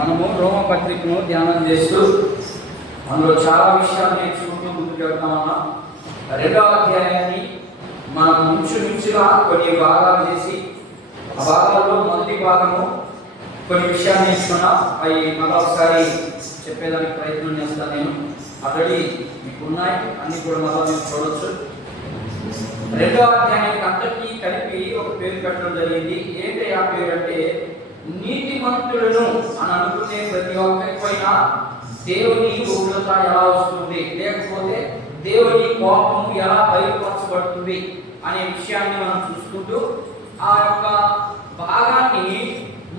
మనము రోమపత్రికను ధ్యానం చేస్తూ అందులో చాలా విషయాలు నేర్చుకుంటూ ముందుకు వెళ్తామన్నా. 2వ అధ్యాయాన్ని మనం నుంచుగా కొన్ని భాగాలు చేసి ఆ భాగాల్లో మొదటి భాగము కొన్ని విషయాలు నేర్చుకున్నా. అవి మళ్ళీ ఒకసారి చెప్పేదానికి ప్రయత్నం చేస్తాను. నేను ఆల్రెడీ మీకు ఉన్నాయి, అన్ని కూడా మళ్ళీ మీరు చూడవచ్చు. 2వ అధ్యాయానికి అంతటికీ కలిపి ఒక పేరు పెట్టడం జరిగింది. ఏంటి ఆ పేరు అంటే, నీతిమంతులను అని అనుకునే ప్రతి ఒక్కరిపైన దేవుని ఉగ్రత ఎలా వస్తుంది, లేకపోతే దేవుని కోపం ఎలా బయలుపరచబడుతుంది అనే విషయాన్ని మనం చూసుకుంటూ ఆ యొక్క భాగాన్ని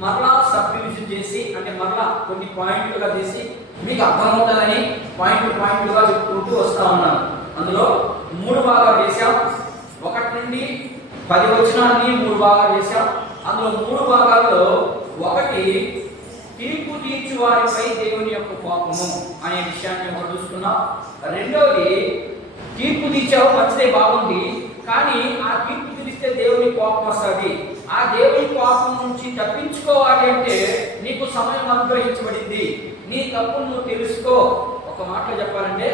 మరలా సబ్ డివిజన్ చేసి, అంటే మరలా కొన్ని పాయింట్లుగా చేసి మీకు అర్థమవుతుందని పాయింట్లుగా చెప్పుకుంటూ వస్తా ఉన్నాను. అందులో 3 భాగాలు చేశాం. 1 నుండి 10 వచనాన్ని 3 భాగాలు చేశాం. అందులో 3 భాగాల్లో 1 తీర్పు తీర్చు వారిపై దేవుని యొక్క కోపము అనే విషయాన్ని మనం చూసుకున్నాం. 2వది తీర్పు తీర్చావు, మంచిదే, బాగుంది, కానీ ఆ తీర్పు తీరిస్తే దేవుని కోపం వస్తుంది. ఆ దేవుని కోపం నుంచి తప్పించుకోవాలి అంటే నీకు సమయం అనుగ్రహించబడింది. నీ తప్పును నువ్వు తెలుసుకో. ఒక మాటలో చెప్పాలంటే,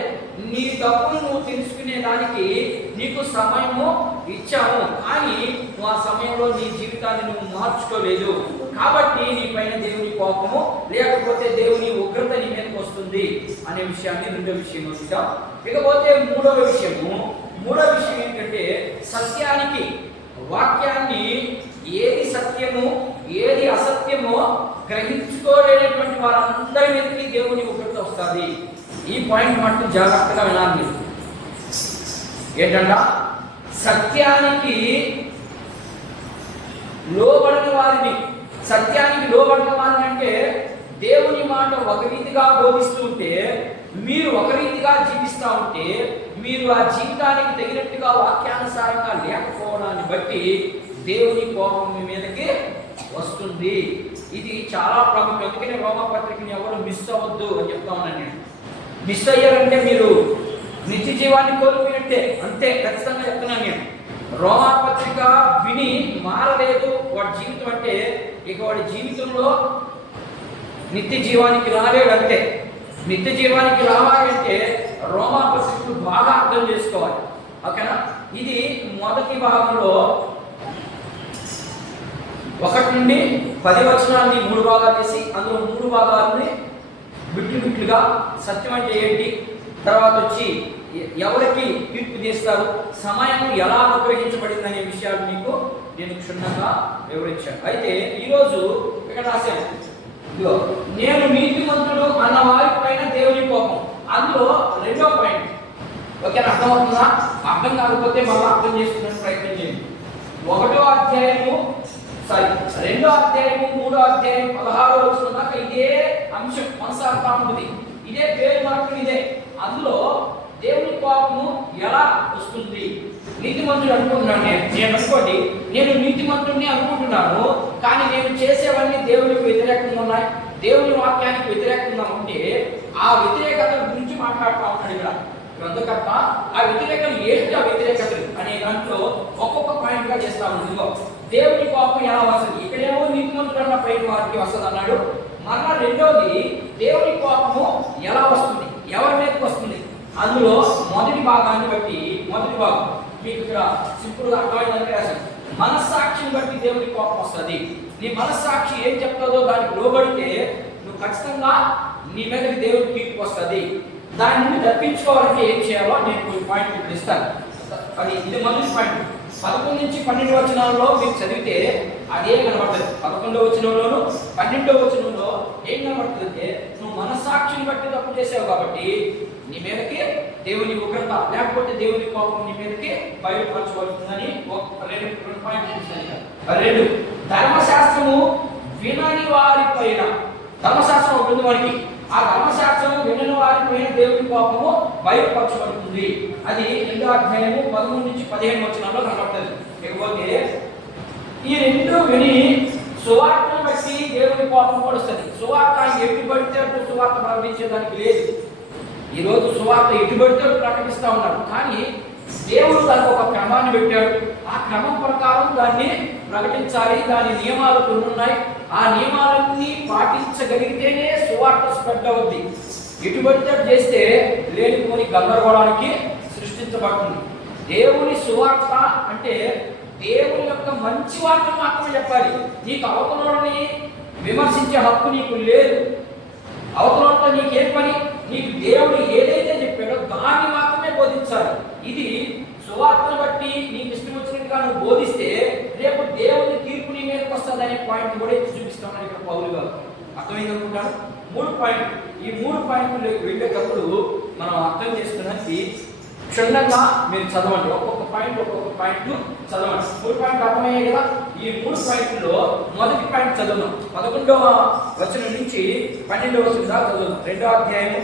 నీ తప్పును నువ్వు తెలుసుకునే దానికి నీకు సమయము ఇచ్చాము, కానీ నువ్వు ఆ సమయంలో నీ జీవితాన్ని నువ్వు మార్చుకోలేదు. కాబట్టి నీ పైన దేవుని కోపము లేకపోతే దేవుని ఉగ్రత నీ మీదకి వస్తుంది అనే విషయాన్ని 2వ విషయం చూసాం. ఇకపోతే 3వ విషయం ఏంటంటే, సత్యానికి, వాక్యాన్ని ఏది సత్యము ఏది అసత్యమో గ్రహించుకోలేనటువంటి వారందరి మీదకి దేవుని ఉగ్రత వస్తుంది. ఈ పాయింట్ మట్టు జాగ్రత్తగా వినాలి. ఏంటంట, సత్యానికి లోబడిన వారిని అంటే దేవుని మాట ఒక రీతిగా బోధిస్తూ ఉంటే, మీరు ఒక రీతిగా జీవిస్తూ ఉంటే, మీరు ఆ జీవితానికి తగినట్టుగా వాక్యానుసారంగా లేకపోవడాన్ని బట్టి దేవుని కోపం మీ మీదకి వస్తుంది. ఇది చాలా ప్రాముఖ్యం. అందుకనే రోమపత్రికని ఎవరు మిస్ అవ్వద్దు అని చెప్తా ఉన్నాను. నేను మిస్ అయ్యారంటే మీరు నిత్య జీవాన్ని కోల్పోయినట్టే, అంతే ఖచ్చితంగా చెప్తున్నాను నేను. రోమపత్రిక విని మారలేదు వాడి జీవితం అంటే, ఇక వాడి జీవితంలో నిత్య జీవానికి రాలేడు అంతే. నిత్య జీవానికి రావాలంటే రోమపత్రికను బాగా అర్థం చేసుకోవాలి. ఓకేనా? ఇది మొదటి భాగంలో 1 నుండి 10 వచనాన్ని 3 భాగాలు చేసి అందులో 3 భాగాలని బిట్లుగా సత్యం అంటే ఏంటి, తర్వాత వచ్చి ఎవరికి తీర్పు తీస్తారు, సమయం ఎలా అనుగ్రహించబడింది అనే విషయాలు మీకు నేను క్షుణ్ణంగా వివరించాను. అయితే ఈరోజు ఇక్కడ రాశాను, నేను నీతిమంతుడు అన్న వారి పైన దేవుని కోపం. అందులో 2వ పాయింట్. ఓకేనా? అర్థమవుతుందా? అర్థం కాకపోతే మళ్ళీ అర్థం చేసుకునే ప్రయత్నం చేయండి. 1వ అధ్యాయము 2వ అధ్యాయము 3వ అధ్యాయం 16వ వచనం దాకా ఇదే అంశం కొనసాగుతా ఉంటుంది. ఇదే పేరు మాత్రం ఇదే. అందులో దేవుని కోపము ఎలా వస్తుంది? నీతిమంతుడు అనుకుంటున్నాను నేను అనుకోండి, నేను నీతిమంతుడిని అనుకుంటున్నాను, కానీ నేను చేసేవన్నీ దేవునికి వ్యతిరేకంగా ఉన్నాయి, దేవుని వాక్యానికి వ్యతిరేకంగా ఉంటే ఆ వ్యతిరేకత గురించి మాట్లాడుతూ ఉంటాడు ఇక్కడ గ్రంథకర్త. ఆ వ్యతిరేకలు ఏంటి, ఆ వ్యతిరేకతలు అనే దాంట్లో ఒక్కొక్క పాయింట్ గా చేస్తా ఉంది. దేవుని కోపం ఎలా వస్తుంది? ఇక్కడేమో నీతిమంతుడు అన్న పైన వారికి వస్తుంది అన్నాడు. మరలా 2వది దేవుని కోపము ఎలా వస్తుంది, ఎవరి మీదకి వస్తుంది? అందులో మొదటి భాగాన్ని బట్టి, మొదటి భాగం మీకు ఇక్కడ సింపుల్ గా అర్థమైందని రాశాను. మనస్సాక్షిని బట్టి దేవుని కోపం వస్తుంది. నీ మనస్సాక్షి ఏం చెప్తుందో దానికి లోబడితే నువ్వు ఖచ్చితంగా నీ మీదకి దేవుడికి తీర్పు వస్తుంది. దాని నుండి తప్పించుకోవాలంటే ఏం చేయాలో నేను కొన్ని పాయింట్ ఇప్పుడు ఇస్తాను. ఇది మొదటి పాయింట్. 11 నుంచి 12 వచనాల్లో మీరు చదివితే అదే కనబడుతుంది. 11వ వచనంలోను 12వ వచనంలో ఏం కనబడుతుందంటే, నువ్వు మనస్సాక్షిని బట్టి తప్పు చేసావు కాబట్టి నీ మీదకి దేవుని ఉగ్రత లేకపోతే దేవుని కోపం నీ మీదకి బయలుపరచబడుతుందని 2 పాయింట్లు చూస్తాను. 2 ధర్మశాస్త్రము వినని వారి పైన, ధర్మశాస్త్రం ఉంటుంది వారికి, ఆ ధర్మశాస్త్రం వినని వారి పైన దేవుని కోపము బయలుపరచబడుతుంది. అది 2వ అధ్యాయము 13 నుంచి 15 వచనాల్లో కనబడుతుంది. ఇకపోతే ఈ 2 విని సువార్తను బట్టి దేవుని కోపం కూడా వస్తుంది. సువార్త ఎటు పడితే అటు సువార్త ప్రకటించేదానికి లేదు. ఈరోజు సువార్త ఎటు పడితే ప్రకటిస్తూ ఉన్నారు. కానీ దేవుడు దానికి ఒక క్రమాన్ని పెట్టాడు. ఆ క్రమం ప్రకారం దాన్ని ప్రకటించాలి. దాని నియమాలు కొన్ని ఉన్నాయి. ఆ నియమాలన్నీ పాటించగలిగితేనే సువార్త స్ప్రెడ్ అవుద్ది. ఎటు పడితే చేస్తే లేనిపోని గందరగోళానికి సృష్టించబడుతుంది. దేవుని సువార్త అంటే దేవుని యొక్క మంచి వార్తను మాత్రమే చెప్పాలి. నీకు అవతలని విమర్శించే హక్కు నీకు లేదు. అవతలంతో నీకేం పని? నీకు దేవుడు ఏదైతే చెప్పాడో దాన్ని మాత్రమే బోధించాలి. ఇది సువార్తను బట్టి నీకు ఇష్టం వచ్చినట్టుగా నువ్వు బోధిస్తే రేపు దేవుని తీర్పు నీ మీదకి వస్తుంది అనే పాయింట్ కూడా చూపిస్తామని ఇక్కడ పౌలు గారు అర్థమైంది అనుకుంటాను. 3 పాయింట్లు. ఈ 3 పాయింట్లకు వెళ్ళేటప్పుడు మనం అర్థం చేసుకున్నది క్షుణ్ణంగా మీరు చదవండి. ఒక్కొక్క పాయింట్ చదవండి. 3 పాయింట్లు అర్థమయ్యాయి కదా. ఈ 3 పాయింట్లో మొదటి పాయింట్ చదువుదాం. 11వ వచనం నుంచి 12వ వచనం దాకా చదువుదాం. 2వ అధ్యాయము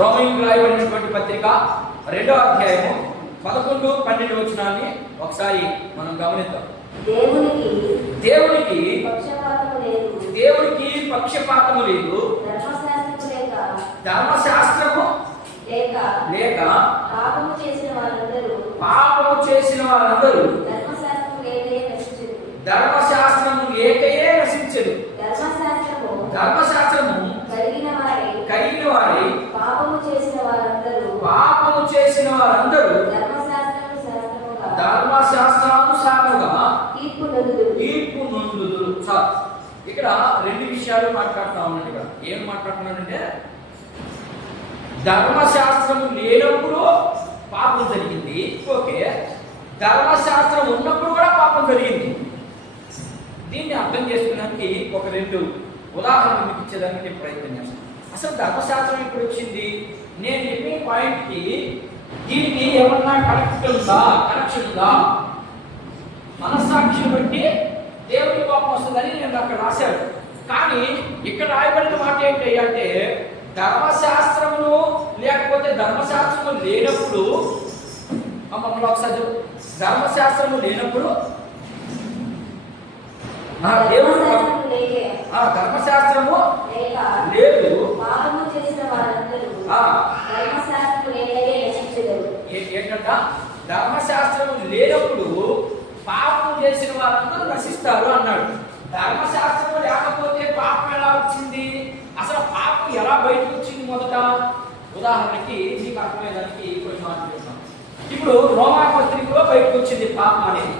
రోమీయులకు రాయబడినటువంటి పత్రిక 2వ అధ్యాయము 11, 12 వచనాన్ని ఒకసారి మనం గమనిద్దాం. దేవునికి పక్షపాతము లేదు. ధర్మశాస్త్రము లేక పాపము చేసిన వారందరూ ధర్మశాస్త్రము లేకయే నశించెను. ధర్మశాస్త్రము కలిగిన వారి పాపము చేసిన వారందరూ ధర్మశాస్త్రానుసారముగా తీర్పు నొందుదురు. ఇక్కడ 2 విషయాలు మాట్లాడుతా ఉన్నాడు. ఇక్కడ ఏం మాట్లాడుతున్నాడంటే ధర్మశాస్త్రము లేనప్పుడు పాపం జరిగింది. ఓకే, ధర్మశాస్త్రం ఉన్నప్పుడు కూడా పాపం జరిగింది. దీన్ని అర్థం చేసుకోవడానికి ఒక 2 ఉదాహరణలు మీకు ఇచ్చేదానికి నేను ప్రయత్నం చేస్తాను. అసలు ధర్మశాస్త్రం ఇప్పుడు వచ్చింది. నేను చెప్పే పాయింట్కి దీనికి ఏమన్నా కనెక్షన్ ఉందా? మనస్సాక్షిని బట్టి దేవుని కోపం వస్తుందని నేను అక్కడ రాశాను. కానీ ఇక్కడ రాయబడిన మాట ఏంటి అంటే ధర్మశాస్త్రమును లేకపోతే ధర్మశాస్త్రము లేనప్పుడు మమ్మల్ని ఒకసారి ధర్మశాస్త్రము లేనప్పుడు దేవుడు ధర్మశాస్త్రము లేదు. ఏంటంట? ధర్మశాస్త్రము లేనప్పుడు పాపం చేసిన వారందరూ నశిస్తారు అన్నాడు. ధర్మశాస్త్రం లేకపోతే పాపం ఎలా వచ్చింది? అసలు పాపం ఎలా బయటకు వచ్చింది? మొదట ఉదాహరణకి మీకు అర్థమయ్యేదానికి కొన్ని మాటలు చెప్తాం. ఇప్పుడు రోమా పత్రికలో బయటకు వచ్చింది పాపం అనేది.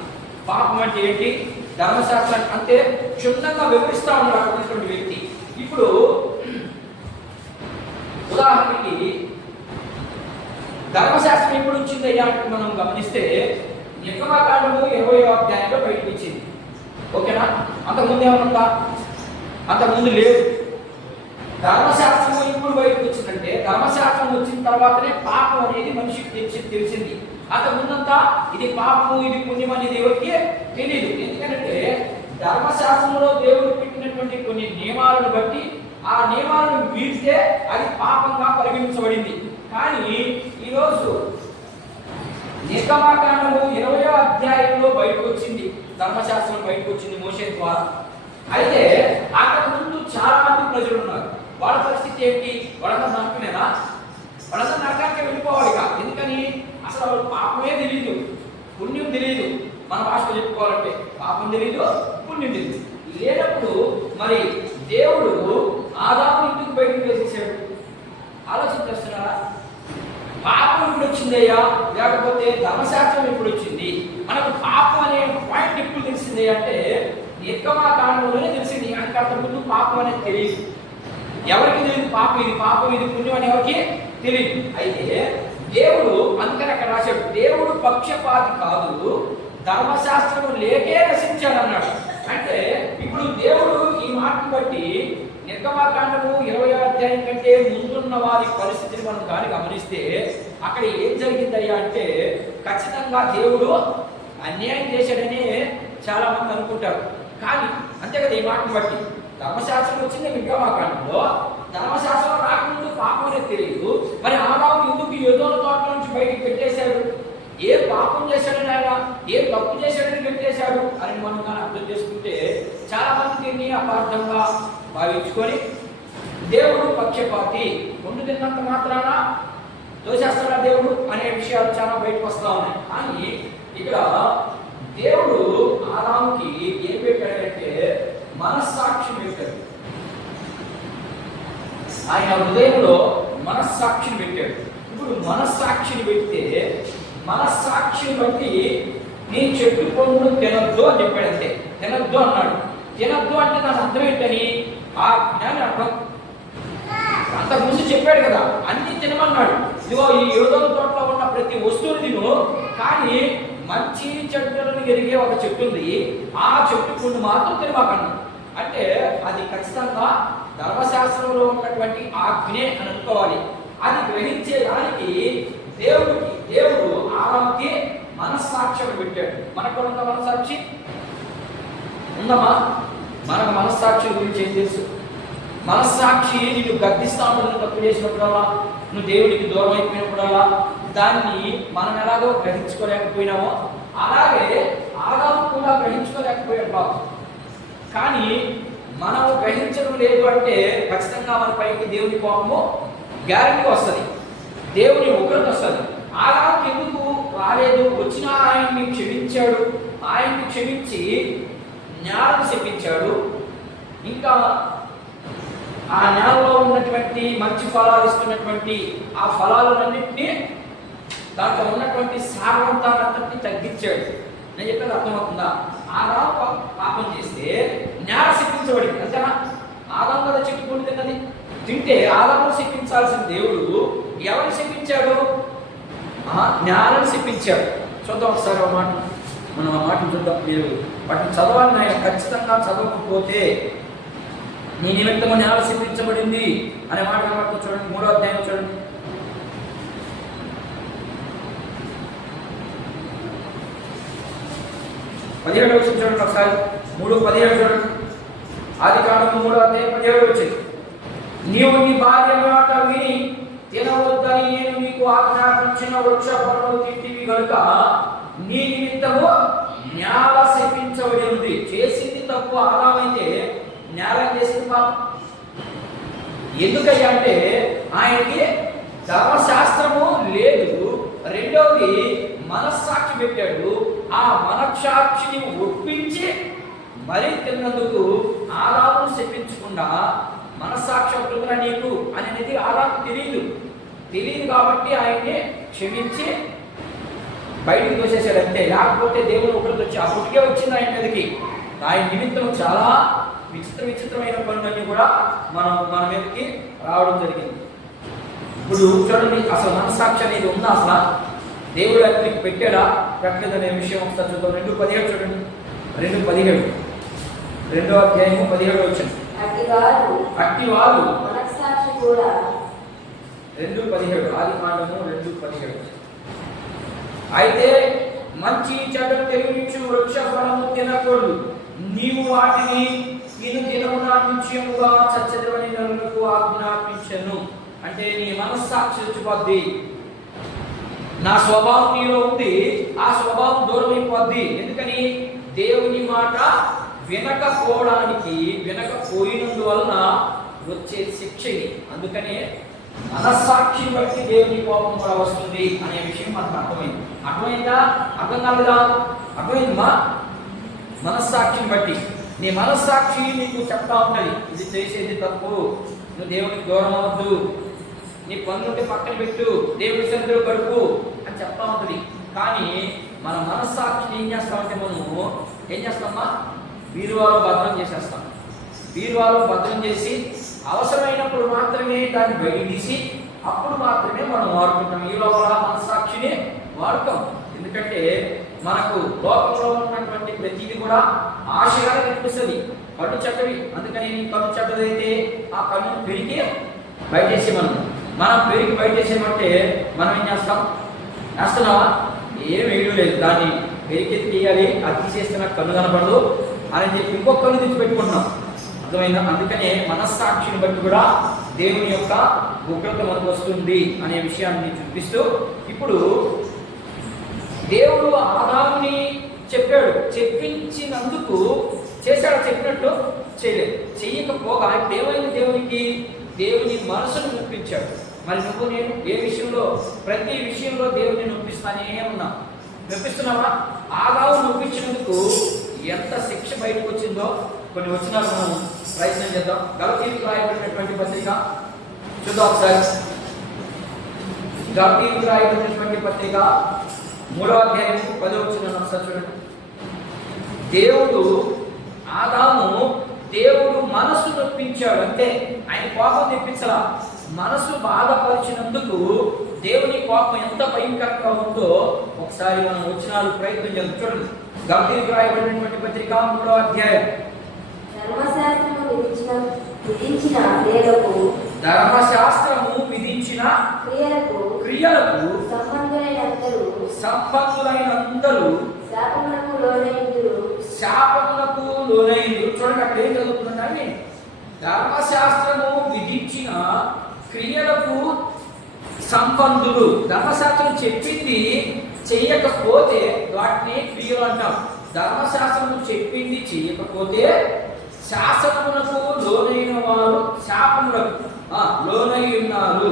పాపం అంటే ఏంటి? ధర్మశాస్త్రాన్ని అంటే క్షుణ్ణంగా వివరిస్తూ ఉన్నాడు అటువంటి వ్యక్తి. ఇప్పుడు ఉదాహరణకి ధర్మశాస్త్రం ఎప్పుడు వచ్చింది అయ్యా అంటే మనం గమనిస్తే నిర్గమకాండము 20వ అధ్యాయంలో బయటకు వచ్చింది. ఓకేనా? అంతకుముందు ఏమన్నా? అంతకుముందు లేదు. ధర్మశాస్త్రం ఇప్పుడు బయటకు వచ్చిందంటే ధర్మశాస్త్రం వచ్చిన తర్వాతనే పాపం అనేది మనిషికి తెలిసింది. అంతకుముందంతా ఇది పాపము ఇది పుణ్యం అనేది ఎవరికి తెలియదు. ఎందుకంటే ధర్మశాస్త్రంలో దేవుడు పెట్టినటువంటి కొన్ని నియమాలను బట్టి ఆ నియమాలను మీరితే అది పాపంగా పరిగణించబడింది. కానీ ఈరోజు నిర్గమకాండము 20వ అధ్యాయంలో బయటకు వచ్చింది. ధర్మశాస్త్రం బయటకు వచ్చింది మోషే ద్వారా. అయితే అంతకు ముందు చాలా మంది ప్రజలు ఉన్నారు. వాళ్ళ పరిస్థితి ఏంటి? వాళ్ళందరూ నరకనేనా? వాళ్ళందరూ నరకానికి వెళ్ళిపోవాలి. ఎందుకని? అసలు వాళ్ళు పాపమే తెలియదు, పుణ్యం తెలియదు. మన భాషలో చెప్పుకోవాలంటే పాపం తెలియదు, పుణ్యం తెలియదు. లేనప్పుడు మరి దేవుడు ఆదాము ఇంటికి బయటకు వేసేసాడు. ఆలోచన చేస్తున్నారా? పాపం ఇప్పుడు వచ్చిందయ్యా లేకపోతే ధర్మశాస్త్రం ఇప్పుడు వచ్చింది? మనకు పాపం అనే పాయింట్ ఎప్పుడు తెలిసింది అంటే నిర్గమకాండంలోనే తెలిసింది. అంతకంటే ముందు పాపం అనేది తెలియదు. ఎవరికి తెలియదు పాపం ఇది పుణ్యం అని ఎవరికి తెలియదు. అయితే దేవుడు అందుకని అక్కడ రాశాడు దేవుడు పక్షపాతి కాదు, ధర్మశాస్త్రము లేకే నశించాడు అన్నాడు. అంటే ఇప్పుడు దేవుడు ఈ మాటను బట్టి నిర్గమకాండము 20వ అధ్యాయం కంటే ముందున్న వారి పరిస్థితిని మనం కానీ గమనిస్తే అక్కడ ఏం జరిగిందయ్యా అంటే ఖచ్చితంగా దేవుడు అన్యాయం చేశాడని చాలా మంది అనుకుంటారు. కానీ అంతే కదా, ఈ మాటను బట్టి ధర్మశాస్త్రం వచ్చింది నిర్గమకాండంలో. ధర్మశాస్త్రం రాకముందు పాపం అనేది తెలియదు. మరి ఆదాము ఎందుకు యోధోల తోట నుంచి బయటికి పెట్టేశాడు? ఏ పాపం చేశాడని ఆయన, ఏ తప్పు చేశాడని పెట్టేశాడు అని మనం కానీ అర్థం చేసుకుంటే చాలా మంది దీన్ని అపార్థంగా భావించుకొని దేవుడు పక్షపాతి, ముందు తిన్నంత మాత్రాన దోషేస్తాడా దేవుడు అనే విషయాలు చాలా బయటకు వస్తూ ఉన్నాయి. కానీ ఇక్కడ దేవుడు ఆదాముకి ఏం పెట్టాడంటే మనస్సాక్షి పెట్టాడు. ఆయన హృదయంలో మనస్సాక్షిని పెట్టాడు. ఇప్పుడు మనస్సాక్షిని పెడితే మనస్సాక్షిని బట్టి నీ చెట్టు పండు తినద్దు అని చెప్పాడు. అంతే, తినద్దు అన్నాడు. తినద్దు అంటే దాని అర్థం ఏంటని ఆ జ్ఞాని అర్థం. అంతకుముందు చెప్పాడు కదా అన్ని తినమన్నాడు. ఇదిగో ఈ యోధన తోటలో ఉన్న ప్రతి వస్తువుని తిను, కానీ మంచి చెట్టులను ఎరిగే ఒక చెట్టు ఉంది, ఆ చెట్టు పండు మాత్రం తినమాకన్నాడు. అంటే అది ఖచ్చితంగా ధర్మశాస్త్రంలో ఉన్నటువంటి ఆజ్ఞే అని అనుకోవాలి. అది గ్రహించేదానికి దేవుడు ఆదాముకి మనస్సాక్షి పెట్టాడు. మనకు ఉన్న మనస్సాక్షి ఉందమ్మా? మనకు మనస్సాక్షి గురించి ఏం తెలుసు? మనస్సాక్షి నిన్ను గద్దిస్తా ఉంటుంది. తప్పు చేసినప్పుడల్లా, నువ్వు దేవుడికి దూరం అయిపోయినప్పుడల్లా దాన్ని మనం ఎలాగో గ్రహించుకోలేకపోయినామో అలాగే ఆదాము కూడా గ్రహించుకోలేకపోయాడు బాబు. కానీ మనం గ్రహించడం లేదు అంటే ఖచ్చితంగా మన పైకి దేవుని కోపము గ్యారెంటీ వస్తుంది, దేవుని ఉగ్రత వస్తుంది. ఆదాముకి ఎందుకు రాలేదు? వచ్చిన ఆయన్ని క్షమించాడు, ఆయన్ని క్షమించి జ్ఞానం చెప్పించాడు. ఇంకా ఆ నేలలో ఉన్నటువంటి మంచి ఫలాలు ఇస్తున్నటువంటి ఆ ఫలాలన్నింటినీ, దాంట్లో ఉన్నటువంటి సారవంతాన్ని తగ్గించాడు. నేను చెప్పేది అర్థమవుతుందా? ఆదాము పాపం చేస్తే నేల శిక్షించబడింది, అంతేనా? ఆదాము కదా చెట్టు పండు తిన్నది. తింటే ఆదామును శిక్షించాల్సిన దేవుడు ఎవరిని శిక్షించాడు? జ్ఞానాన్ని శిక్షించాడు. చూద్దాం ఒకసారి ఆ మాట, మనం ఆ మాటను చూద్దాం. మీరు వాటిని చదవాలి నాయన. ఖచ్చితంగా చదవకపోతే నీ నిమిత్తము నేల శిక్షించబడింది అనే మాట కనబడుతుంది. చూడండి 3వ అధ్యాయం చూడండి, 17వ వచనం చూడండి ఒకసారి. 3:17 చూడండి. ఆదికాండము 3వ అధ్యాయం 17వ వచనం. నీవు నీ భార్య మాట విని తినవద్దని నేను నీకు ఆజ్ఞాపించిన వృక్ష ఫలములు తింటివి కనుక నీ నిమిత్తము నేల శపించబడి ఉంది. చేసింది తప్పు ఆదామైతే నేల చేసింది పాపం. ఎందుకయ్యా అంటే ఆయనకి ధర్మశాస్త్రము లేదు, రెండవది మనస్సాక్షి పెట్టాడు. ఆ మనస్సాక్షిని ఒప్పించి మరీ తిన్నందుకు ఆదామును శపించకుండా మనస్సాక్షి అవుతుందా నీకు అనేది ఆదాము తెలియదు కాబట్టి ఆయన్ని క్షమించి బయటికి తోసేశాడు అంతే. లేకపోతే దేవుడు ఒకరికి వచ్చి అప్పటికే వచ్చింది ఆయన మీదకి. ఆయన నిమిత్తం చాలా విచిత్రమైన పనులన్నీ కూడా మన మీదకి రావడం జరిగింది. ఇప్పుడు చూడండి, అసలు మనస్సాక్షి అనేది ఉందా? అసలు దేవుడు అతనికి పెట్టాడా పెట్టలేదనే విషయం ఒకసారి చూద్దాం. 2:17 చూడండి. 2:17 2వ అధ్యాయము 17వ వచనం. అట్టివారు మనస్సాక్షి కూడా 2:17 ఆదికాండము 2:17. అయితే మంచి చెడ్డలు తెలియనిచ్చు వృక్ష ఫలము తినకూడదు, నీవు వాటిని దినమున నిశ్చయముగా చచ్చదవని నరులకు ఆజ్ఞాపించను. అంటే నీ మనస్సాక్షి వచ్చిపోద్ది. నా స్వభావం నీలో ఉంది, ఆ స్వభావం దూరం అయిపోద్ది. ఎందుకని? దేవుని మాట వినకపోయినందువలన వచ్చే శిక్షని. అందుకనే మనస్సాక్షి బట్టి దేవుని కోపం కూడా వస్తుంది అనే విషయం మనకు అర్థమైందా? అర్థం కాలేదా? అర్థమైందమ్మా? మనస్సాక్షిని బట్టి నీ మనస్సాక్షి నీకు చెప్తా ఉంటుంది, ఇది చేసేది తప్పు, నువ్వు దేవునికి దూరం అవ్వద్దు, నీ పనులుంటే పక్కన పెట్టు, దేవుడి సన్నిధిలో గడుపు అని చెప్తా ఉంటుంది. కానీ మన మనస్సాక్షిని ఏం చేస్తామంటే మనము ఏం చేస్తామా? బీరువాలో భద్రం చేసేస్తాం. బీరువాలో భద్రం చేసి అవసరమైనప్పుడు మాత్రమే దాన్ని బయట తీసి అప్పుడు మాత్రమే మనం వాడుకుంటాం. ఈ లోపల మనస్సాక్షిని వాడుతాం. ఎందుకంటే మనకు లోకంలో ఉన్నటువంటి ప్రతిదీ కూడా ఆశగా కనిపిస్తుంది. కళ్ళు చెడ్డవి, అందుకని కళ్ళు చెడ్డదైతే ఆ కళ్ళను పెరిగి బయటేసి మనం పెరిగి బయటేసేమంటే మనం ఏం చేస్తాం? వేస్తున్నావా? ఏం వేయడం లేదు, దాన్ని పెరిగి తీయాలి, అది తీసేస్తే నాకు కళ్ళు కనపడదు అని చెప్పి ఇంకొక కళ్ళు తెచ్చి పెట్టుకుంటున్నాం. అర్థమైందా? అందుకనే మనస్సాక్షిని బట్టి కూడా దేవుని యొక్క ఉగ్రత మనకు వస్తుంది అనే విషయాన్ని చూపిస్తూ ఇప్పుడు దేవుడు ఆదాముని చెప్పాడు, చెప్పించినందుకు చేశాడు, చెప్పినట్లు చేయలేదు. చెయ్యకపోగా ఇప్పుడు ఏమైంది? దేవుని మనసును నొప్పించాడు. మరి నువ్వు నేను ఏ విషయంలో, ప్రతి విషయంలో దేవుని నొప్పిస్తానే ఉన్నావు. నొప్పిస్తున్నావా? ఆదాము నొప్పించినందుకు ఎంత శిక్ష బయటకు వచ్చిందో కొన్ని వచనాలు మనం ప్రయత్నం చేద్దాం. గలతీయులకు రాయబడినటువంటి పత్రిక చూద్దాం ఒకసారి. గలతీయులకు రాయబడినటువంటి పత్రిక 3వ అధ్యాయం 10వ వచనం ఒకసారి చూడండి. దేవుడు మనసు నొప్పించాడు, అంతే. ఆయన కోపం తెప్పించలా, మనసు బాధపరిచినందుకు దేవుని కోపం ఎంత భయంకరంగా ఉందో ఒకసారి మనం వచనాలు ప్రయత్నం చేద్దాం. చూడండి, గలతీయులకు రాయబడినటువంటి పత్రిక 3వ అధ్యాయం. ధర్మశాస్త్రము విధించిన క్రియలకు సంబంధులైన అందరూ శాపములకు లోనైందురు. చూడండి, అక్కడ ఏం చదువుతుందంటే, ధర్మశాస్త్రము విధించిన క్రియలకు సంబంధులు. ధర్మశాస్త్రం చెప్పింది చెయ్యకపోతే వాటిని క్రియలు అంటాం. ధర్మశాస్త్రము చెప్పింది చెయ్యకపోతే శాసనమునకు లోనైన వారు శాపములకు లోనై ఉన్నారు.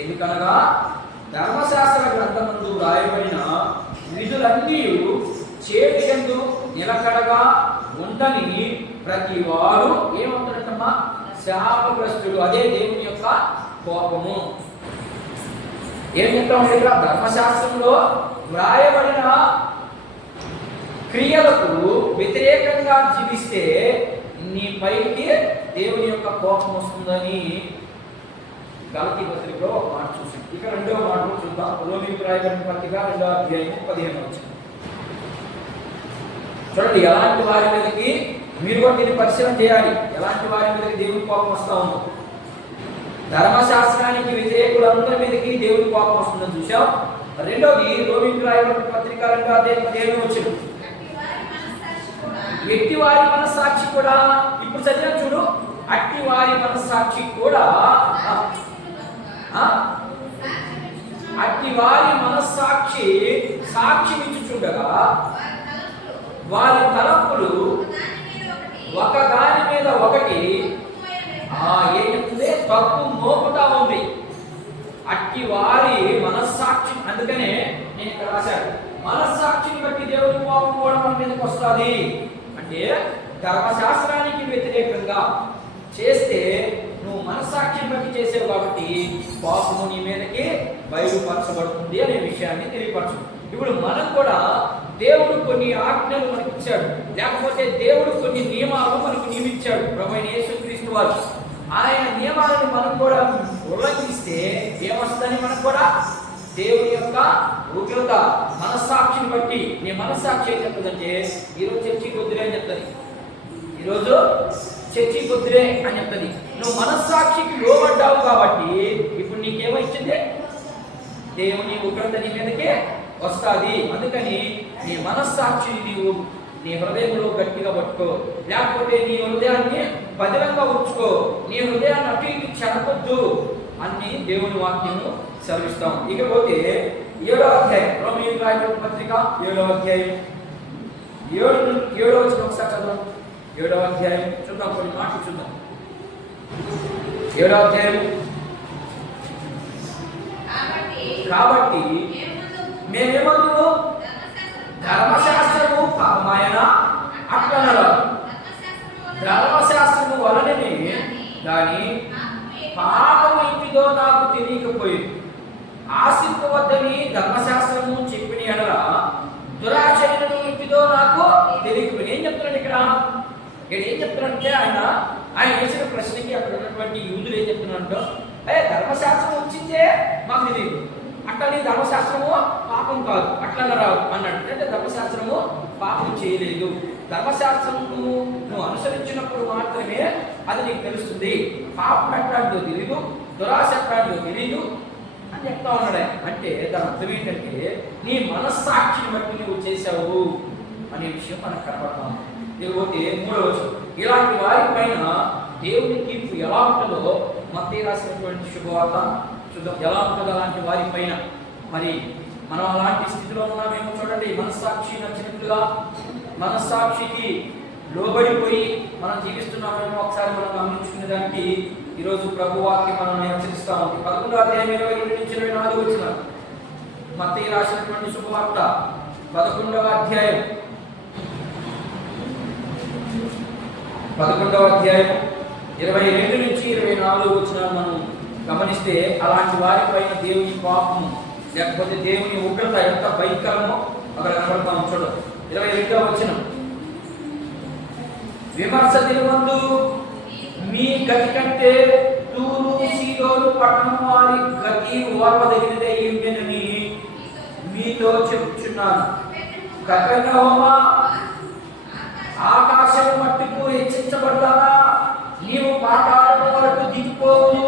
ఎందుకనగా ధర్మశాస్త్ర గ్రంథమందు రాయబడిన విధులన్నీ చేతియందు నిలకడగా ఉండని ప్రతి వారు ఏమవుతారమ్మా? శాపగ్రస్తుడు. అదే దేవుని యొక్క కోపము. ఏం చెప్తాం ఇక్కడ? ధర్మశాస్త్రంలో వ్రాయబడిన క్రియలకు వ్యతిరేకంగా జీవిస్తే నీ పైకి దేవుని యొక్క కోపం వస్తుందని గలతీ పత్రికలో ఒక మాట చూసాం. ఇక 2వ మాట చూద్దాం. రోమీయులకు రాయబడిన పత్రిక 2వ అధ్యాయం 15వ వచనం. చూడండి, ఎలాంటి వారి మీదకి మీరు కూడా దీన్ని పరిశీలన చేయాలి. ఎలాంటి వారి మీదకి దేవుని కోపం వస్తా ఉందో. ధర్మశాస్త్రానికి వ్యతిరేకులందరి మీదకి దేవుని కోపం వస్తుందని చూసాం. రెండోది రోమీయులకు రాయబడిన పత్రిక 2వ అధ్యాయం 15వ వచనం. ఎట్టి వారి మనస్సాక్షి కూడా, ఇప్పుడు చదివిన చూడు, అట్టి వారి మనస్సాక్షి కూడా, అట్టి వారి మనస్సాక్షి సాక్షిమిచ్చుచుండగా వారి తలంపులు ఒకదాని మీద ఒకటి ఏం చెప్తుంది? తప్పు మోపుతా ఉంది. అట్టి వారి మనస్సాక్షి, అందుకనే నేను ఇక్కడ రాశాను, మనస్సాక్షిని బట్టి దేవుని కోపం కూడా మన మీదకి వస్తుంది. అంటే ధర్మశాస్త్రానికి వ్యతిరేకంగా చేస్తే నువ్వు మనస్సాక్షిని బట్టి చేసావు కాబట్టి కోపము నీ మీదకి బయలుపరచబడుతుంది అనే విషయాన్ని తెలియపరచు. ఇప్పుడు మనం కూడా దేవుడు కొన్ని ఆజ్ఞలు మనకి ఇచ్చాడు, లేకపోతే దేవుడు కొన్ని నియమాలు మనకు నియమించాడు. ప్రభువైన యేసుక్రీస్తు వారు ఆయన నియమాలను మనం కూడా ఉల్లంఘిస్తే ఏమొస్తుందని మనకు కూడా దేవుని యొక్క ఉగ్రత మనస్సాక్షిని బట్టి. నీ మనస్సాక్షి ఏం చెప్తుందంటే, ఈరోజు చర్చికి వద్దులే అని చెప్తుంది, ఈరోజు చర్చికి వద్దులే అని చెప్తుంది. నువ్వు మనస్సాక్షికి లోబడ్డావు కాబట్టి ఇప్పుడు నీకేమొచ్చింది? దేవుని ఉగ్రత నీ మీదకే వస్తుంది. అందుకని నీ మనస్సాక్షిని నీవు నీ హృదయంలో గట్టిగా పట్టుకో, లేకపోతే నీ హృదయాన్ని పదిలంగా ఉంచుకో, నీ హృదయాన్ని అటు ఇటు చెరపొద్దు అని దేవుని వాక్యము సెలవిస్తాం. ఇకపోతే 7వ అధ్యాయం, రోమీయులకు రాయబడిన పత్రిక 7వ అధ్యాయం 7వ వచనం ఒకసారి చదువు. 7వ అధ్యాయం చూద్దాం, కొన్ని మాటలు చూద్దాం. 7వ అధ్యాయం. కాబట్టి మేమేమను ధర్మశాస్త్రము పాపమాయన అట్లనరా, ధర్మశాస్త్రము వలననే దాని పాపము ఇంటిదో నాకు తెలియకపోయింది. ఆశింపవద్దని ధర్మశాస్త్రము చెప్పిన ఎడల దురాచరణను ఇంటిదో నాకు తెలియకపోయింది. ఏం చెప్తున్నాడు ఇక్కడ? ఏం చెప్తున్నాడంటే ఆయన వేసిన ప్రశ్నకి అక్కడ ఉన్నటువంటి యూదులు ఏం చెప్తున్నాడంటే, ధర్మశాస్త్రం వచ్చిందే మాకు తెలియదు, అట్లా ధర్మశాస్త్రము పాపం కాదు, అట్లా రావు అన్నాడు. అంటే ధర్మశాస్త్రము పాపం చేయలేదు, ధర్మశాస్త్రము నువ్వు అనుసరించినప్పుడు మాత్రమే అది నీకు తెలుస్తుంది, పాపం ఎట్లాంటిదో తెలీదు, దురాశ ఎట్లాంటిదో తెలీదు అని చెప్తా ఉన్నాడు. అంటే దాని అర్థం ఏంటంటే నీ మనస్సాక్షిని బట్టి నువ్వు చేశావు అనే విషయం మనకు కనపడతాం. లేకపోతే 3వ వచనం, ఇలాంటి వారి పైన దేవుని తీర్పు ఎలా ఉంటుందో మత్తయి రాసినటువంటి శుభవార్త చూద్దాం. ఎలా ఉంటుందో అలాంటి వారి పైన. మరి మనం అలాంటి స్థితిలో ఉన్నామేమో చూడండి. మనస్సాక్షి నచ్చినట్లుగా మనస్సాక్షికి లోబడిపోయి మనం జీవిస్తున్నామేమో ఒకసారి మనం గమనించుకునే దానికి ఈరోజు ప్రభు వాక్యం మనం హెచ్చరిస్తా ఉంది. 11వ అధ్యాయం 22 నుంచి 24 వచ్చిన మత్తయి రాసినటువంటి శుభవార్త 11వ అధ్యాయం 22 నుంచి 24 వచ్చిన మనం గమనిస్తే అలాంటి వారిపైన దేవుని పాపము లేకపోతే దేవుని ఉగ్రత ఎంత భయంకరమో అక్కడ కనబడతాం. చూడండి 22వ వచనం, విమర్శ దినమందు మీ గతి కంటే తూరు సీదోను పట్టణం వారి గతి ఓర్వదగినదే ఏమిటని మీతో చెప్పుచున్నాను. కపెర్నహూమా, ఆకాశం మట్టుకు హెచ్చించబడ్డానా, నీవు పాతాళం వరకు దిగిపోవు.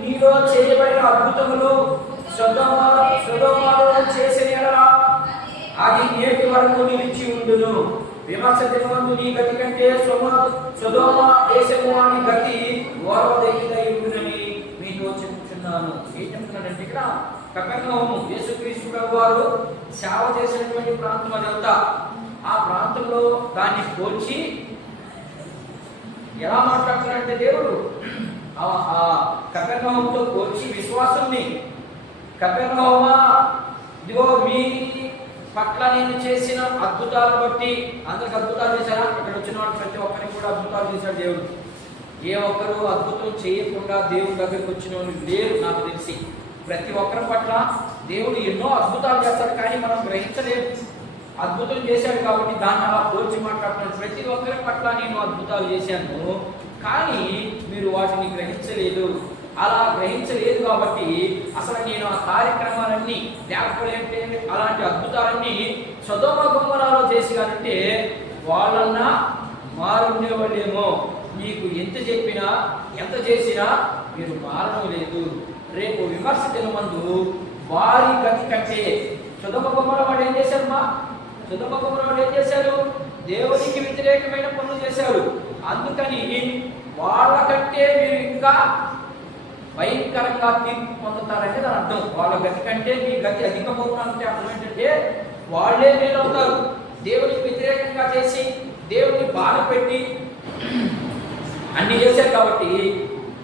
నీలో చేయబడిన అద్భుతములు సొదొమలో చేసిన యెడల అది నేటి వరకు నిలిచి ఉండును. విమర్శ దినమందు నీ గతి కంటే సొదొమ దేశము వాని గతి ఓర్వదగినదై ఉండునని మీతో చెప్పుచున్నాను. ఏం చెప్తున్నాడంటే ఇక్కడ కపెర్నహూము యేసుక్రీస్తు ప్రభు వారు సేవ చేసినటువంటి ప్రాంతం అదంతా. ఆ ప్రాంతంలో దాన్ని పోల్చి ఎలా మాట్లాడుతున్నాడంటే దేవుడు ఆ కపెర్నహూముతో పోల్చి విశ్వాసాన్ని, కపెర్నహూమా, ఇదిగో మీ పట్ల నేను చేసిన అద్భుతాలు బట్టి, అందరికి అద్భుతాలు చేశారా? ఇక్కడ వచ్చిన వాళ్ళు ప్రతి ఒక్కరికి కూడా అద్భుతాలు చేశాడు దేవుడు. ఏ ఒక్కరు అద్భుతం చేయకుండా దేవుడి దగ్గరికి వచ్చిన వాళ్ళు లేరు నాకు తెలిసి. ప్రతి ఒక్కరి పట్ల దేవుడు ఎన్నో అద్భుతాలు చేస్తాడు, కానీ మనం గ్రహించలేదు. అద్భుతం చేశాడు కాబట్టి దాన్ని అలా పోల్చి మాట్లాడుతున్నాడు. ప్రతి ఒక్కరి పట్ల నేను అద్భుతాలు చేశాను, కానీ మీరు వాటిని గ్రహించలేదు. అలా గ్రహించలేదు కాబట్టి అసలు నేను ఆ కార్యక్రమాలన్నీ లేకపోతే అలాంటి అద్భుతాలన్నీ సొదొమ గొమొర్రాలో చేసినంటే వాళ్ళన్నా మారుండేవాళ్ళేమో. మీకు ఎంత చెప్పినా ఎంత చేసినా మీరు మారడం లేదు. రేపు విమర్శ దినమందు వారి గతి కంటే సొదొమ గొమొర్రా వాడు ఏం చేశారు? సొదొమ గొమొర్రా వాడు ఏం చేశారు? దేవునికి వ్యతిరేకమైన పనులు చేశారు. అందుకని వాళ్ళకంటే మీరు ఇంకా భయంకరంగా తీర్పు పొందుతారంటే దాని అర్థం. వాళ్ళ గతి కంటే మీ గతి అధికమవుతారంటే అర్థం ఏంటంటే వాళ్ళే మేలవుతారు. దేవునికి వ్యతిరేకంగా చేసి దేవుని బాధ పెట్టి అన్ని చేశారు కాబట్టి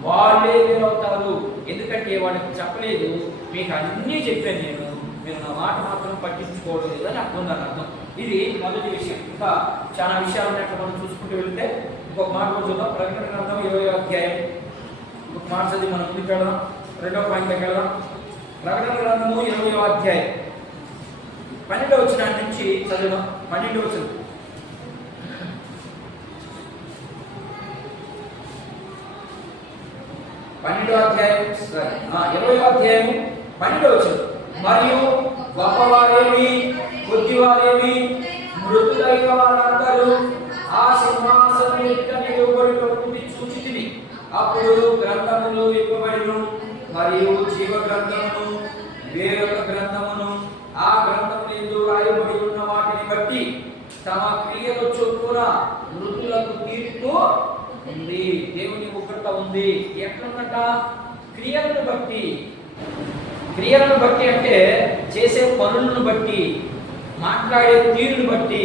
వాళ్ళే మేలవుతారు. ఎందుకంటే వాళ్ళకి చెప్పలేదు, మీకు అన్నీ చెప్పాను నేను, మీరు నా మాట మాత్రం పట్టించుకోవడం లేదు అని అర్థం. దాని అర్థం ఇది మొదటి విషయం. ఇంకా చాలా విషయాలు ఉన్నట్టు మనం చూసుకుంటూ వెళ్తే ఇంకొక మాట కూడా చూద్దాం. ప్రకటన గ్రంథం 20వ అధ్యాయం ఇంకొక మాట చదివి మనం ముందుకు వెళ్దాం. 2వ పాయింట్కి వెళ్దాం. ప్రకటన గ్రంథము 20వ అధ్యాయం 12వ వచనం నుంచి చదువుదాం. 12వ వచనం, 20వ అధ్యాయం 12వ వచనం, మరియు గొప్పవారేమి కొద్దివారేమి మృతులైన వారందరూ ఆ సింహాసనం ఎదుట నిలబడి చూచితిని. అప్పుడు గ్రంథములు విప్పబడిను, మరియు జీవ గ్రంథమును వేరొక గ్రంథమును ఆ గ్రంథములు యందు రాయబడి ఉన్న వాటిని బట్టి తమ క్రియలు చొప్పున మృతులకు తీర్పు ఉంది. దేవుని ఉగ్రత ఉంది. ఎట్లుందట? క్రియలను బట్టి. క్రియలను బట్టి అంటే చేసే పనులను బట్టి, మాట్లాడే తీరును బట్టి.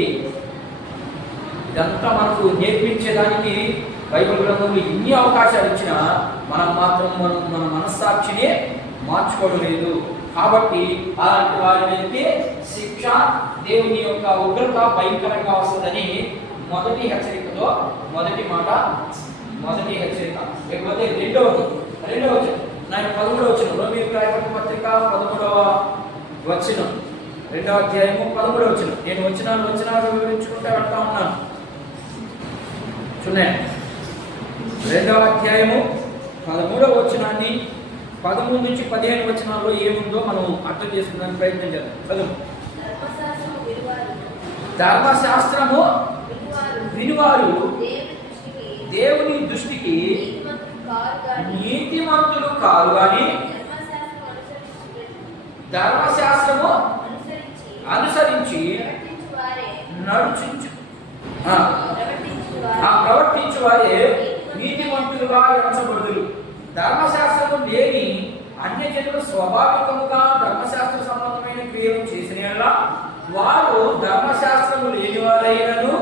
ఇదంతా మనకు నేర్పించేదానికి బైబిల్ గ్రంథంలో ఎన్ని అవకాశాలు ఇచ్చినా మనం మాత్రం మన మనస్సాక్షిని మార్చుకోవడం లేదు. కాబట్టి అలాంటి వారి మీదకి శిక్ష, దేవుని యొక్క ఉగ్రత భయంకరంగా వస్తుందని మొదటి హెచ్చరికతో మొదటి మాట, మొదటి హెచ్చరిక. లేకపోతే రెండవ వచనం, 13వ వచనం, రోమీయులకు రాయబడిన పత్రిక 13వ వచనం, 2వ అధ్యాయము 13వ వచనం. నేను వచనాలు వివరించుకుంటూ వెళ్తా ఉన్నాను. చూడండి, 2వ అధ్యాయము 13వ వచనాన్ని 13 నుంచి 15 వచనాల్లో ఏముందో మనం అర్థం చేసుకోవడానికి ప్రయత్నం చేద్దాం. చదువు. ధర్మశాస్త్రము వినువారు దేవుని దృష్టికి నీతిమంతులు కారు కానీ ధర్మశాస్త్రము అనుసరించి ప్రవర్తించు వారే నీతిమంతులుగా ఎంచబడుదురు. ధర్మశాస్త్రము లేని అన్యజనులు స్వాభావికముగా ధర్మశాస్త్ర సంబంధమైన క్రియలు చేసిన యెడల వారు ధర్మశాస్త్రము లేని వారైనను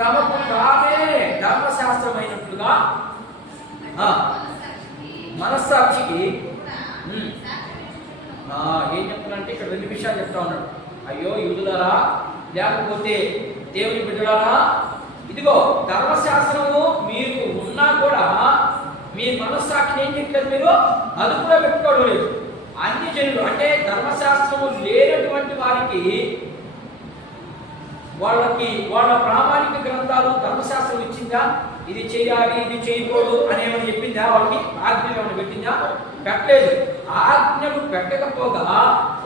తమకు తామే ధర్మశాస్త్రమైనట్లుగా మనస్సాక్షికి ఏం చెప్తున్నారంటే ఇక్కడ రెండు విషయాలు చెప్తా ఉన్నాడు. అయ్యో యూదులారా, లేకపోతే దేవుని బిడ్డలారా, ఇదిగో ధర్మశాస్త్రము మీకు ఉన్నా కూడా మీ మనస్సాక్షిని ఏం చెప్తారు, మీరు అదుపులో పెట్టుకోవడం లేదు. అన్ని జనులు అంటే ధర్మశాస్త్రము లేనటువంటి వారికి వాళ్ళ ప్రామాణిక గ్రంథాలు ధర్మశాస్త్రం ఇచ్చిందా, ఇది చేయాలి ఇది చేయకూడదు అనేమని చెప్పిందా, వాళ్ళకి ఆజ్ఞలు ఏమైనా పెట్టిందా? పెట్టలేదు. ఆజ్ఞలు పెట్టకపోగా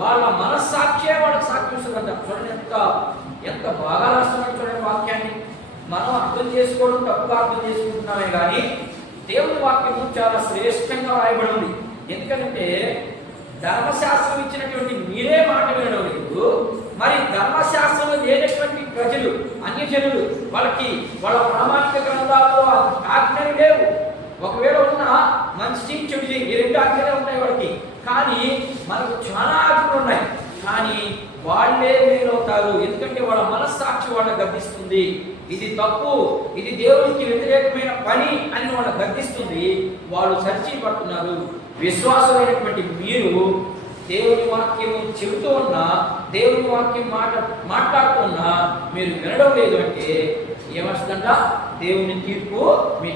వాళ్ళ మనస్సాక్షే వాళ్ళకి సాక్షిస్తుందంట. చూడండి ఎంత బాగా రాస్తున్నాడు చూడండి వాక్యాన్ని. మనం అర్థం చేసుకోవడం తప్పుగా అర్థం చేసుకుంటున్నామే కానీ దేవుని వాక్యము చాలా శ్రేష్టంగా రాయబడి ఉంది. ఎందుకంటే ధర్మశాస్త్రం ఇచ్చినటువంటి మీరే మాట వినడం లేదు, మరి ధర్మశాస్త్రం లేనటువంటి ప్రజలు అన్యజనులు వాళ్ళ ప్రామాణిక గ్రంథాల్లో ఆజ్ఞలు లేవు. ఒకవేళ ఉన్న మంచి చెడు ఈ రెండు ఆజ్ఞలే ఉంటాయి వాళ్ళకి, కానీ మనకు చాలా ఆజ్ఞలు ఉన్నాయి. కానీ వాళ్ళే మేలవుతారు, ఎందుకంటే వాళ్ళ మనస్సాక్షి వాళ్ళని గర్దిస్తుంది. ఇది తప్పు, ఇది దేవునికి వ్యతిరేకమైన పని అని వాళ్ళని గర్దిస్తుంది. వాళ్ళు సరిచి పడుతున్నారు. విశ్వాసమైనటువంటి మీరు దేవుని వాక్యం చెబుతూ ఉన్నా, దేవుని వాక్యం మాట్లాడుతూ ఉన్నా మీరు వినడం లేదు అంటే ఏమొస్తుందంట? దేవుని తీర్పు మీ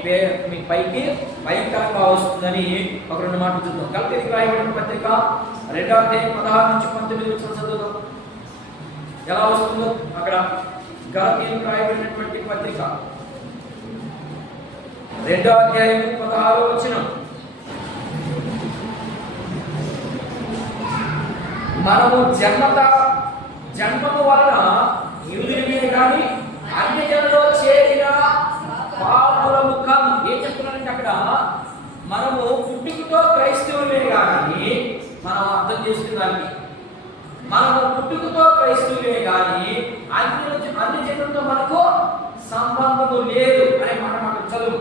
పైకి భయంకరంగా వస్తుందని ఒక రెండు మాటలు చూద్దాం. గలతీయులకు రాయబడిన పత్రిక 2వ అధ్యాయం 16 నుంచి 19 చదువుదాం. ఎలా వస్తుందో అక్కడ గలతీయులకు రాయబడినటువంటి పత్రిక 2వ అధ్యాయం 16 వచనం. మనము జన్మము వలన యూదులమే కానీ అన్యజనులలో చేరిన పాపులము కాము. ఏం చెప్తున్నారంటే అక్కడ మనము పుట్టుకతో క్రైస్తవులే కానీ, మనం అర్థం చేసుకున్నానికి మనము పుట్టుకతో క్రైస్తవులే కానీ అన్యజనులతో మనకు సంబంధము లేదు అనే మాట మనకు చదువు.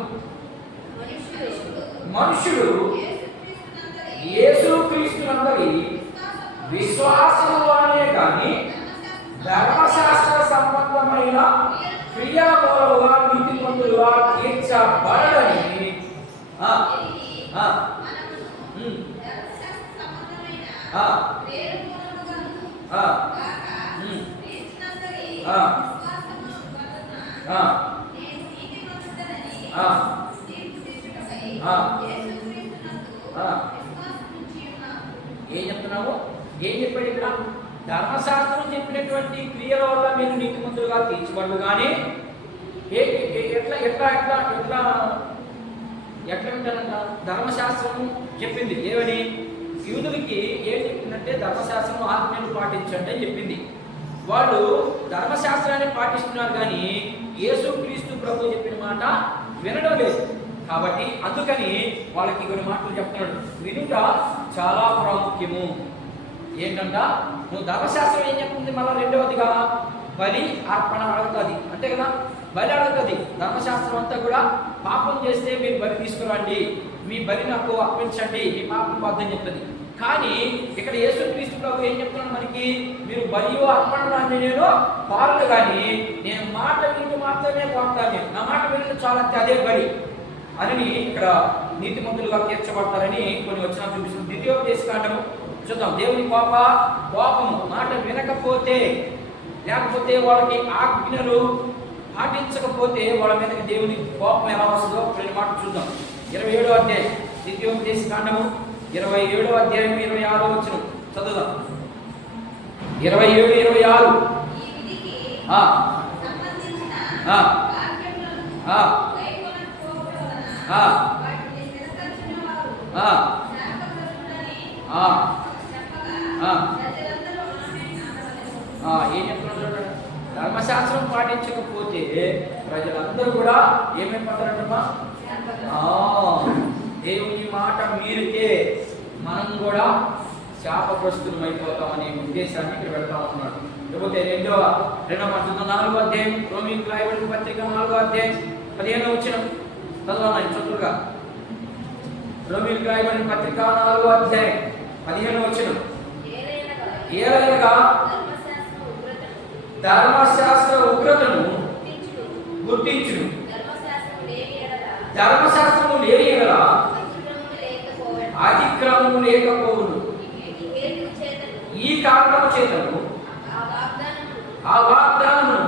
మనుషుడు యేసుక్రీస్తునందరి విశ్వాసము వలనే కానీ ధర్మశాస్త్ర సంబంధమైన క్రియామూలముగా నీతిమంతులుగా తీర్చబడని ఏం చెప్తున్నాము? ఏం చెప్పాడు ఇక్కడ? ధర్మశాస్త్రం చెప్పినటువంటి క్రియల వల్ల మీరు నీతిమంతులుగా తీర్చబడదు కానీ ఎట్లా ధర్మశాస్త్రము చెప్పింది ఏమని? యూదులకి ఏం చెప్పిందంటే ధర్మశాస్త్రం ఆజ్ఞలు పాటించండి అని చెప్పింది. వాళ్ళు ధర్మశాస్త్రాన్ని పాటిస్తున్నారు కానీ యేసుక్రీస్తు ప్రభు చెప్పిన మాట వినడం లేదు. కాబట్టి అందుకని వాళ్ళకి కొన్ని మాటలు చెప్తున్నాడు. వినుట చాలా ప్రాముఖ్యము. ఏంటంట? నువ్వు ధర్మశాస్త్రం ఏం చెప్తుంది? మళ్ళీ రెండవదిగా బలి అర్పణ అడుగుతుంది, అంతే కదా? బలి అడుగుతుంది. ధర్మశాస్త్రం అంతా కూడా పాపం చేస్తే మీరు బలి తీసుకురండి, మీ బలి నాకు అర్పించండి, మీ పాపం పోద్దని చెప్తుంది. కానీ ఇక్కడ యేసుక్రీస్తు ప్రభు ఏం చెప్తున్నాడు మనకి? మీరు బలి అర్పణ నేను పాలన, కానీ నేను మాట వింటూ మాత్రమే పోతాను, నా మాట వినడం చాలా అదే బలి అని ఇక్కడ నీతిమంతులుగా తీర్చబడతారని కొన్ని వచనాలు చూపిస్తుంది. ద్వితీయోపదేశకాండము చూద్దాం. దేవుని కోపము మాట వినకపోతే, లేకపోతే వాళ్ళకి ఆజ్ఞలు పాటించకపోతే వాళ్ళ మీదకి దేవుని కోపం ఎలా వస్తుందో రెండు మాటలు చూద్దాం. 27వ అధ్యాయం ద్వితీయోపదేశకాండము 27వ అధ్యాయం 26వ వచనం చదువుదాం. 27-26 ఏం చెప్తున్నాడు? ధర్మశాస్త్రం పాటించకపోతే ప్రజలందరూ కూడా ఏమైపోతారంటమ్మా? దేవుని మాట మీరితే మనం కూడా శాపగ్రస్తులం అయిపోతామనే ఉద్దేశాన్ని ఇక్కడ పెడతా ఉంటున్నాడు. లేకపోతే రెండవ 4వ అధ్యాయం రోమీయులకు రాయబడిన పత్రిక 4వ అధ్యాయం 15వ వచనం చదవాలి చదువుగా. రోమీయులకు రాయబడిన పత్రిక 4వ అధ్యాయం 15వ వచనం. ఏలైనగా ధర్మశాస్త్ర ఉగ్రతను గుర్తించును. ధర్మశాస్త్రము లేని ఎడల అతిక్రమము లేకపోవును. ఈ కారణము చేతను ఆ వాగ్దానమును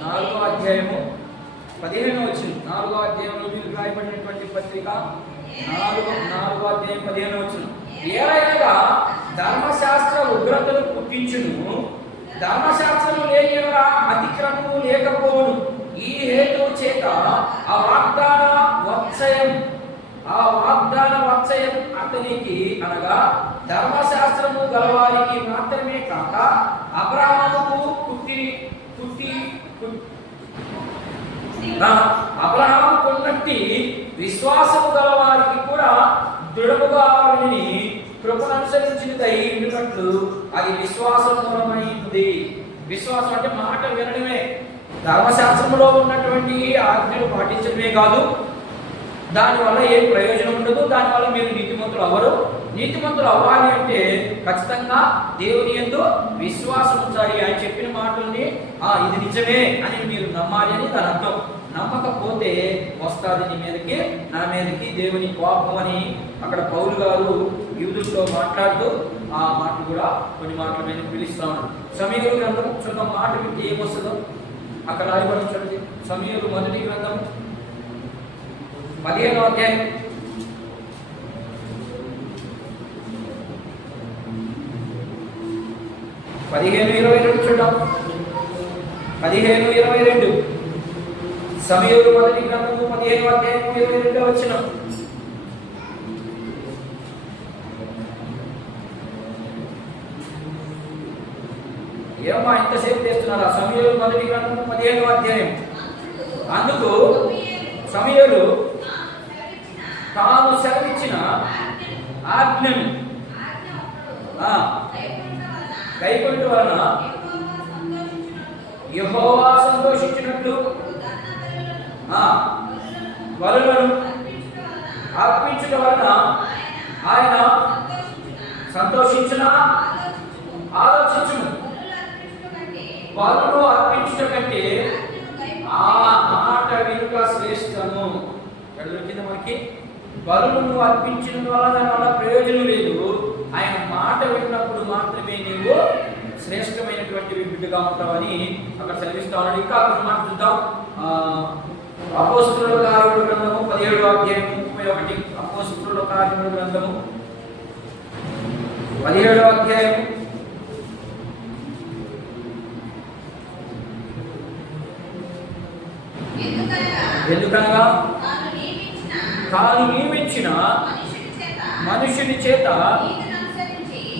నాలుగో అధ్యాయము 15వ వచనం. 4వ అధ్యాయంలో మీకు రాయబడినటువంటి పత్రిక 4వ అధ్యాయం 15వ వచనం. ఏలైనగా ధర్మశాస్త్ర ఉగ్రతను పుట్టించును, ధర్మశాస్త్రము లేని ఎడల అతిక్రమము లేకపోవును. ఈ హేతువు చేత ఆ వాగ్దాన వత్సయం అతనికి అనగా ధర్మశాస్త్రము గలవారికి మాత్రమే కాక అబ్రహాముకు అబ్రహాముకున్నట్టి విశ్వాసము గలవారికి కూడా దృఢముగా విని కృపను అనుసరించినదై ఉండినట్లు అది విశ్వాసం మూలమైంది. విశ్వాసం అంటే మాట వినడమే, ధర్మశాస్త్రంలో ఉన్నటువంటి ఆజ్ఞలు పాటించడమే కాదు. దానివల్ల ఏం ప్రయోజనం ఉండదు. దానివల్ల మీరు నీతిమంతులు అవ్వరు. నీతిమంతులు అవ్వాలి అంటే ఖచ్చితంగా దేవుని యందు విశ్వాసం ఉంచాలి. ఆయన చెప్పిన మాటల్ని ఇది నిజమే అని మీరు నమ్మాలి అని దాని అర్థం. నమ్మకపోతే వస్తాది నీ మీదకి, నా మీదకి దేవుని కోపం అని అక్కడ పౌలు గారు యూదులతో మాట్లాడుతూ ఆ మాటలు కూడా కొన్ని మాటల మీద పిలుస్తా ఉన్నాడు. సమూయేలు గ్రంథం చిన్న మాట వింటే ఏమొస్తుందో అక్కడ రాయబడి చూడండి. సమూయేలు మొదటి గ్రంథం 15వ అధ్యాయం 15:22 చూద్దాం. 15:22 సమూయేలు మొదటి గ్రంథము 15వ అధ్యాయం 22వ వచనం. ఏమో ఇంతసేపు చేస్తున్నారా? సమూయేలు మొదటి గ్రంథము 15వ అధ్యాయం. అందుకు సమూయేలు తాను సెలవిచ్చిన ఆజ్ఞను కైకొనుట వలన యెహోవా సంతోషించినట్లు బలులను అర్పించుట వలన ఆయన సంతోషించిన ఆలోచించును. బలులు అర్పించుట కంటే ఆ మాట వినుట శ్రేష్టము. ఎక్కడ దొరికింది మనకి? బలులను అర్పించిన వల్ల దాని వల్ల ప్రయోజనం లేదు. ఆయన మాట విన్నప్పుడు మాత్రమే నీవు శ్రేష్టమైనటువంటి బిడ్డగా ఉంటావని అక్కడ సెలవిస్తా ఉన్నాడు. ఇంకా అక్కడ మాట చూద్దాం. అపోస్తలుల కార్యముల గ్రంథము 17వ అధ్యాయం 31. అపోస్తలుల కార్యముల గ్రంథము 17వ అధ్యాయం 31. ఎందుకనగా తాను నియమించిన మనుషుని చేత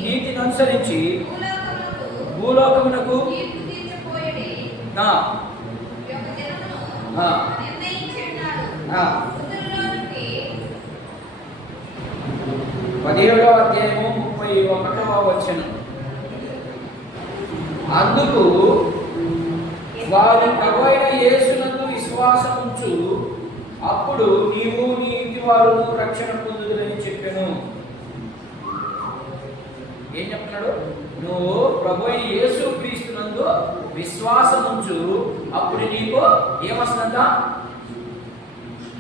నీతిని అనుసరించి భూలోకమునకు 17వ అధ్యాయము 31వ వచనం. అందుకు వారి ప్రభువైన యేసునందు విశ్వాసం ఉంచు, అప్పుడు నీవు నీ ఇంటి వారు రక్షణ పొందుదురని చెప్పాను. ఏం చెప్తున్నాడు? నువ్వు ప్రభువైన యేసు క్రీస్తునందు విశ్వాసం ఉంచు, అప్పుడు నీకు ఏమొస్తుందంట?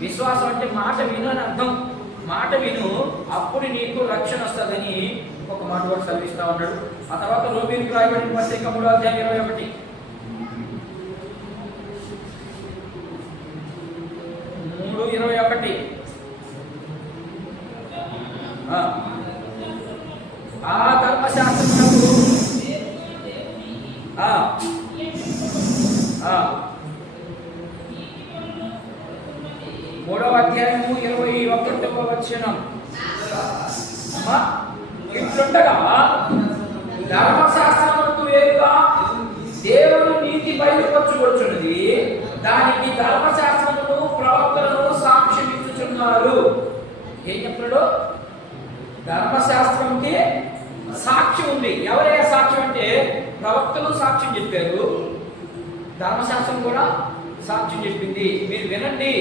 విశ్వాసం అంటే మాట విను అని అర్థం. మాట విను, అప్పుడు నీకు రక్షణ వస్తుందని ఒక మాట కూడా చదివిస్తా ఉన్నాడు. ఆ తర్వాత రోమీయులకు రాయబడిన పత్రిక 3వ అధ్యాయం 21. 3:21. ఆ ధర్మశాస్త్రమునకు 3వ అధ్యాయము 21వ వచనం. ఇట్లుండగా ధర్మశాస్త్రమునకు వేరుగా దేవుని నీతి బయలుపరచబడుచున్నది. దానికి ధర్మశాస్త్రమును ప్రవక్తలను సాక్ష్యం ఇచ్చుచున్నారు. ఏం చెప్తున్నాడు? ధర్మశాస్త్రంకి సాక్ష్యం ఉంది. ఎవరే సాక్ష్యం అంటే ప్రవక్తలు సాక్ష్యం చెప్పారు, ధర్మశాస్త్రం కూడా సాక్ష్యం చెప్పింది. మీరు వినండి,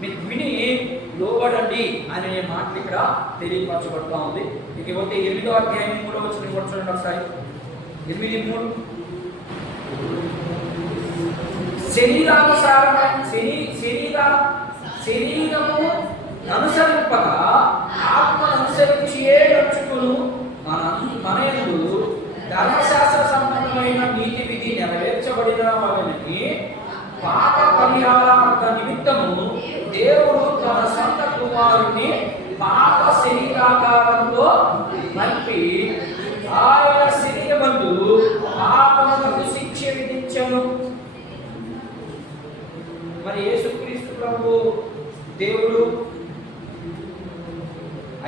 మీరు విని లోబడండి అనే మాటలు ఇక్కడ తెలియపరచబడుతూ ఉంది. ఇకపోతే 8వ అధ్యాయం 3వ వచనం కూడా చూడండి ఒకసారి. 8:3 శరీరము అనుసరింపగా ఆత్మ అనుసరించి నడుచుకును మన యందు ధర్మశాస్త్ర సంబంధమైన నీతి విధి నెరవేర్చబడిన వారిని పాప పరిహారార్థ నిమిత్తము దేవుడు తన సొంత కుమారుని పాప శరీరాకారంలో నడిపి ఆయన శరీరమందు పాపములకు శిక్ష విధించను. మరి యేసుక్రీస్తు ప్రభు దేవుడు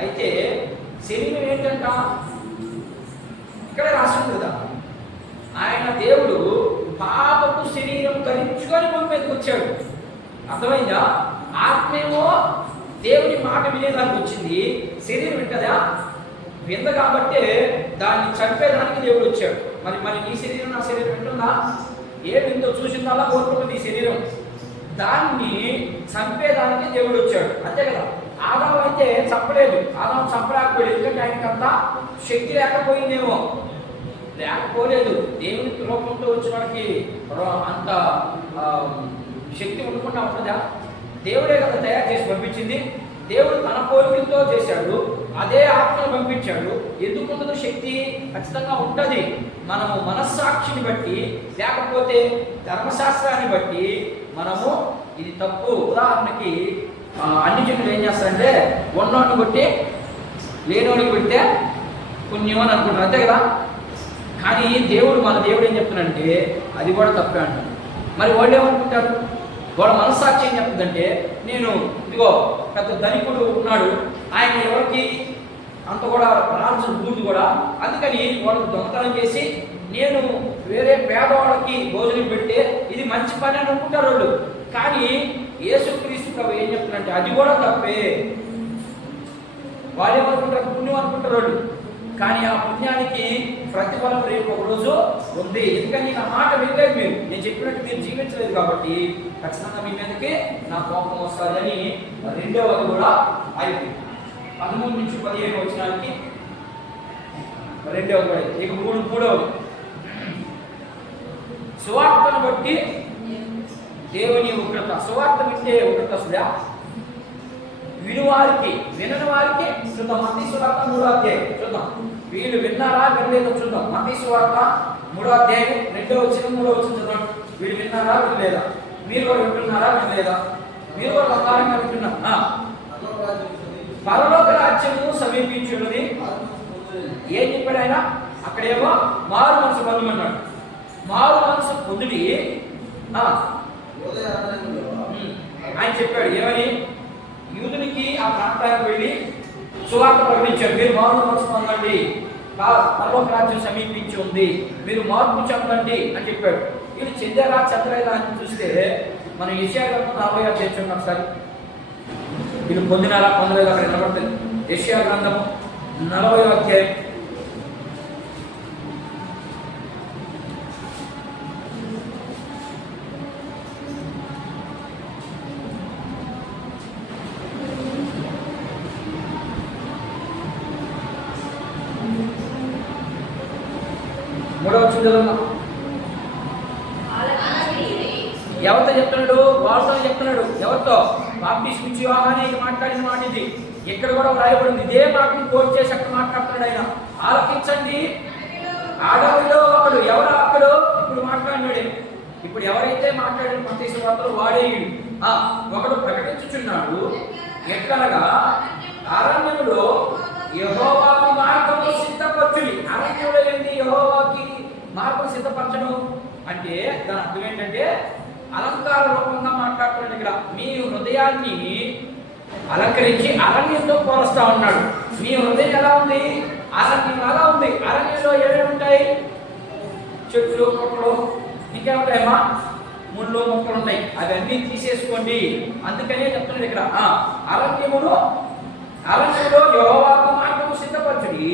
అయితే శరీరం ఏంటంట? ఇక్కడ రాసింది కదా, ఆయన దేవుడు పాపపు శరీరం ధరించుకొని భూమి మీదకి వచ్చాడు. అర్థమైందా? ఆత్మేమో దేవుని మాట వినేదానికి వచ్చింది, శరీరం వింటదా? వింద కాబట్టి దాన్ని చంపేదానికి దేవుడు వచ్చాడు. మరి మరి నీ శరీరం నా శరీరం వింటుందా? ఏ విందో చూసిందల్లా కోరుకుంటుంది ఈ శరీరం. దాన్ని చంపేదానికి దేవుడు వచ్చాడు, అంతే కదా. ఆదాము అయితే చంపలేదు, ఆదాము చంపలేకపోయాడు, ఎందుకంటే ఆయనకంతా శక్తి లేకపోయిందేమో, లేకపోలేదు. దేవుని రూపంతో వచ్చిన వాడికి అంత శక్తి ఉండకుండా ఉంటుందా? దేవుడే కదా తయారు చేసి పంపించింది. దేవుడు తన పోలికతో చేశాడు, అదే ఆత్మను పంపించాడు. ఎందుకుంటుందో శక్తి ఖచ్చితంగా ఉంటుంది. మనము మనస్సాక్షిని బట్టి లేకపోతే ధర్మశాస్త్రాన్ని బట్టి మనము ఇది తప్పు. ఉదాహరణకి అన్ని జనులు ఏం చేస్తారంటే ఉన్నోడిని కొట్టి లేనోడికి పెడితే పుణ్యం అని అనుకుంటారు, అంతే కదా. కానీ దేవుడు మన దేవుడు ఏం చెప్తున్నాడంటే అది కూడా తప్పే అంటాడు. మరి వాళ్ళు ఏమనుకుంటారు? వాళ్ళ మనస్సాక్షి ఏం చెప్తుందంటే, నేను ఇదిగో పెద్ద ధనికుడు ఉన్నాడు, ఆయన ఎవరికి అంత కూడా రాజు బూర్డు కూడా, అందుకని వాళ్ళకి దొంగతనం చేసి నేను వేరే పేదవాళ్ళకి భోజనం పెడితే ఇది మంచి పని అని అనుకుంటారు వాళ్ళు. కానీ యేసుక్రీస్తు ప్రభు ఏం చెప్తున్నారంటే అది కూడా తప్పే. వాళ్ళు ఏమనుకుంటారు? పుణ్యం అనుకుంటారు వాళ్ళు. కానీ ఆ పుణ్యానికి ప్రతిఫలం రేపు ఒక రోజు ఉంది. ఎందుకని నా మాట వినలేదు, మీరు నేను చెప్పినట్టు మీరు జీవించలేదు కాబట్టి ఖచ్చితంగా మీ మీదకి నా కోపం వస్తుందని 2వది కూడా అయిపోయింది. 13 నుంచి 15 వచనానికి 2వది కూడా. ఇక 3వది సువార్తను బట్టి దేవుని ఉగ్రత. సువార్త వింటే ఉగ్రత వస్తుందా? వినువారికి వినని వారికి చూద్దాం. మత్తయి సువార్త 3వ అధ్యాయం చూద్దాం. వీళ్ళు విన్నారా వినలేదో చూద్దాం. మత్తయి సువార్త 3వ అధ్యాయం 2వ వచనం 3వ వచనం చూద్దాం. వీళ్ళు విన్నారా వినలేదా? మీరు కూడా వింటున్నారా వినలేదా? మీరు కూడా ప్రకారంగా వింటున్నారా? పరలోక రాజ్యము సమీపించున్నది. ఏం చెప్పాడు ఆయన? అక్కడేమో మారు మనసు పొందమన్నాడు. మారు మనసు పొందుడి ఆయన చెప్పాడు. ఏమని? యూదునికి ఆ ప్రాంతానికి వెళ్ళి సువార్త ప్రకటించాడు. మీరు మారు మనసు పొందండి, పరలోక రాజ్యం సమీపించి ఉంది, మీరు మార్పు చెందండి అని చెప్పాడు. వీళ్ళు చెందారా చెందలేదా అని చూస్తే మనం యెషయా గ్రంథం 40 చేర్చున్నాం ఒకసారి. వీళ్ళు పొందినారా పొందలేదా అక్కడ నిలబడుతుంది. యెషయా గ్రంథము 40వ అధ్యాయం 3వ వచనం ఎవరితో చెప్తున్నాడు? వాళ్ళతో చెప్తున్నాడు. ఎవరితో? బాప్టిస్మం ఇచ్చి యోహానే మాట్లాడిన మాట ఇది. ఇక్కడ కూడా రాయబడింది. ఇదే మాటని కోట్ చేసి అక్కడ మాట్లాడుతున్నాడు ఆయన. ఆలకించండి, అడవిలో ఒకడు. ఎవరు అక్కడు? ఇప్పుడు మాట్లాడినాడు. ఇప్పుడు ఎవరైతే మాట్లాడిన మత్తయి సువార్తలో వాడే ఒకడు ప్రకటించుచున్నాడు. ఎట్లనగా అరణ్యములో యెహోవాకు మార్గము సిద్ధపరచుడి. అరణ్యంలో ఏంటి? యెహోవాకి మార్గం సిద్ధపరచడం అంటే దాని అర్థం ఏంటంటే అలంకార రూపంగా మాట్లాడుతున్నాడు. ఇక్కడ మీ హృదయాన్ని అలంకరించి అరణ్యంతో పోలుస్తా ఉన్నాడు. మీ హృదయం ఎలా ఉంది? అరణ్యం ఎలా ఉంది. అరణ్యంలో ఏమేమి ఉంటాయి? చెట్లు, మొక్కలు, ఇంకేముంటాయమ్మా? ముళ్ళు, మొక్కలు ఉంటాయి. అవన్నీ తీసేసుకోండి. అందుకనే చెప్తున్నాడు ఇక్కడ అరణ్యములో అరణ్యంలో యెహోవాకు మార్గము సిద్ధపరచుడి,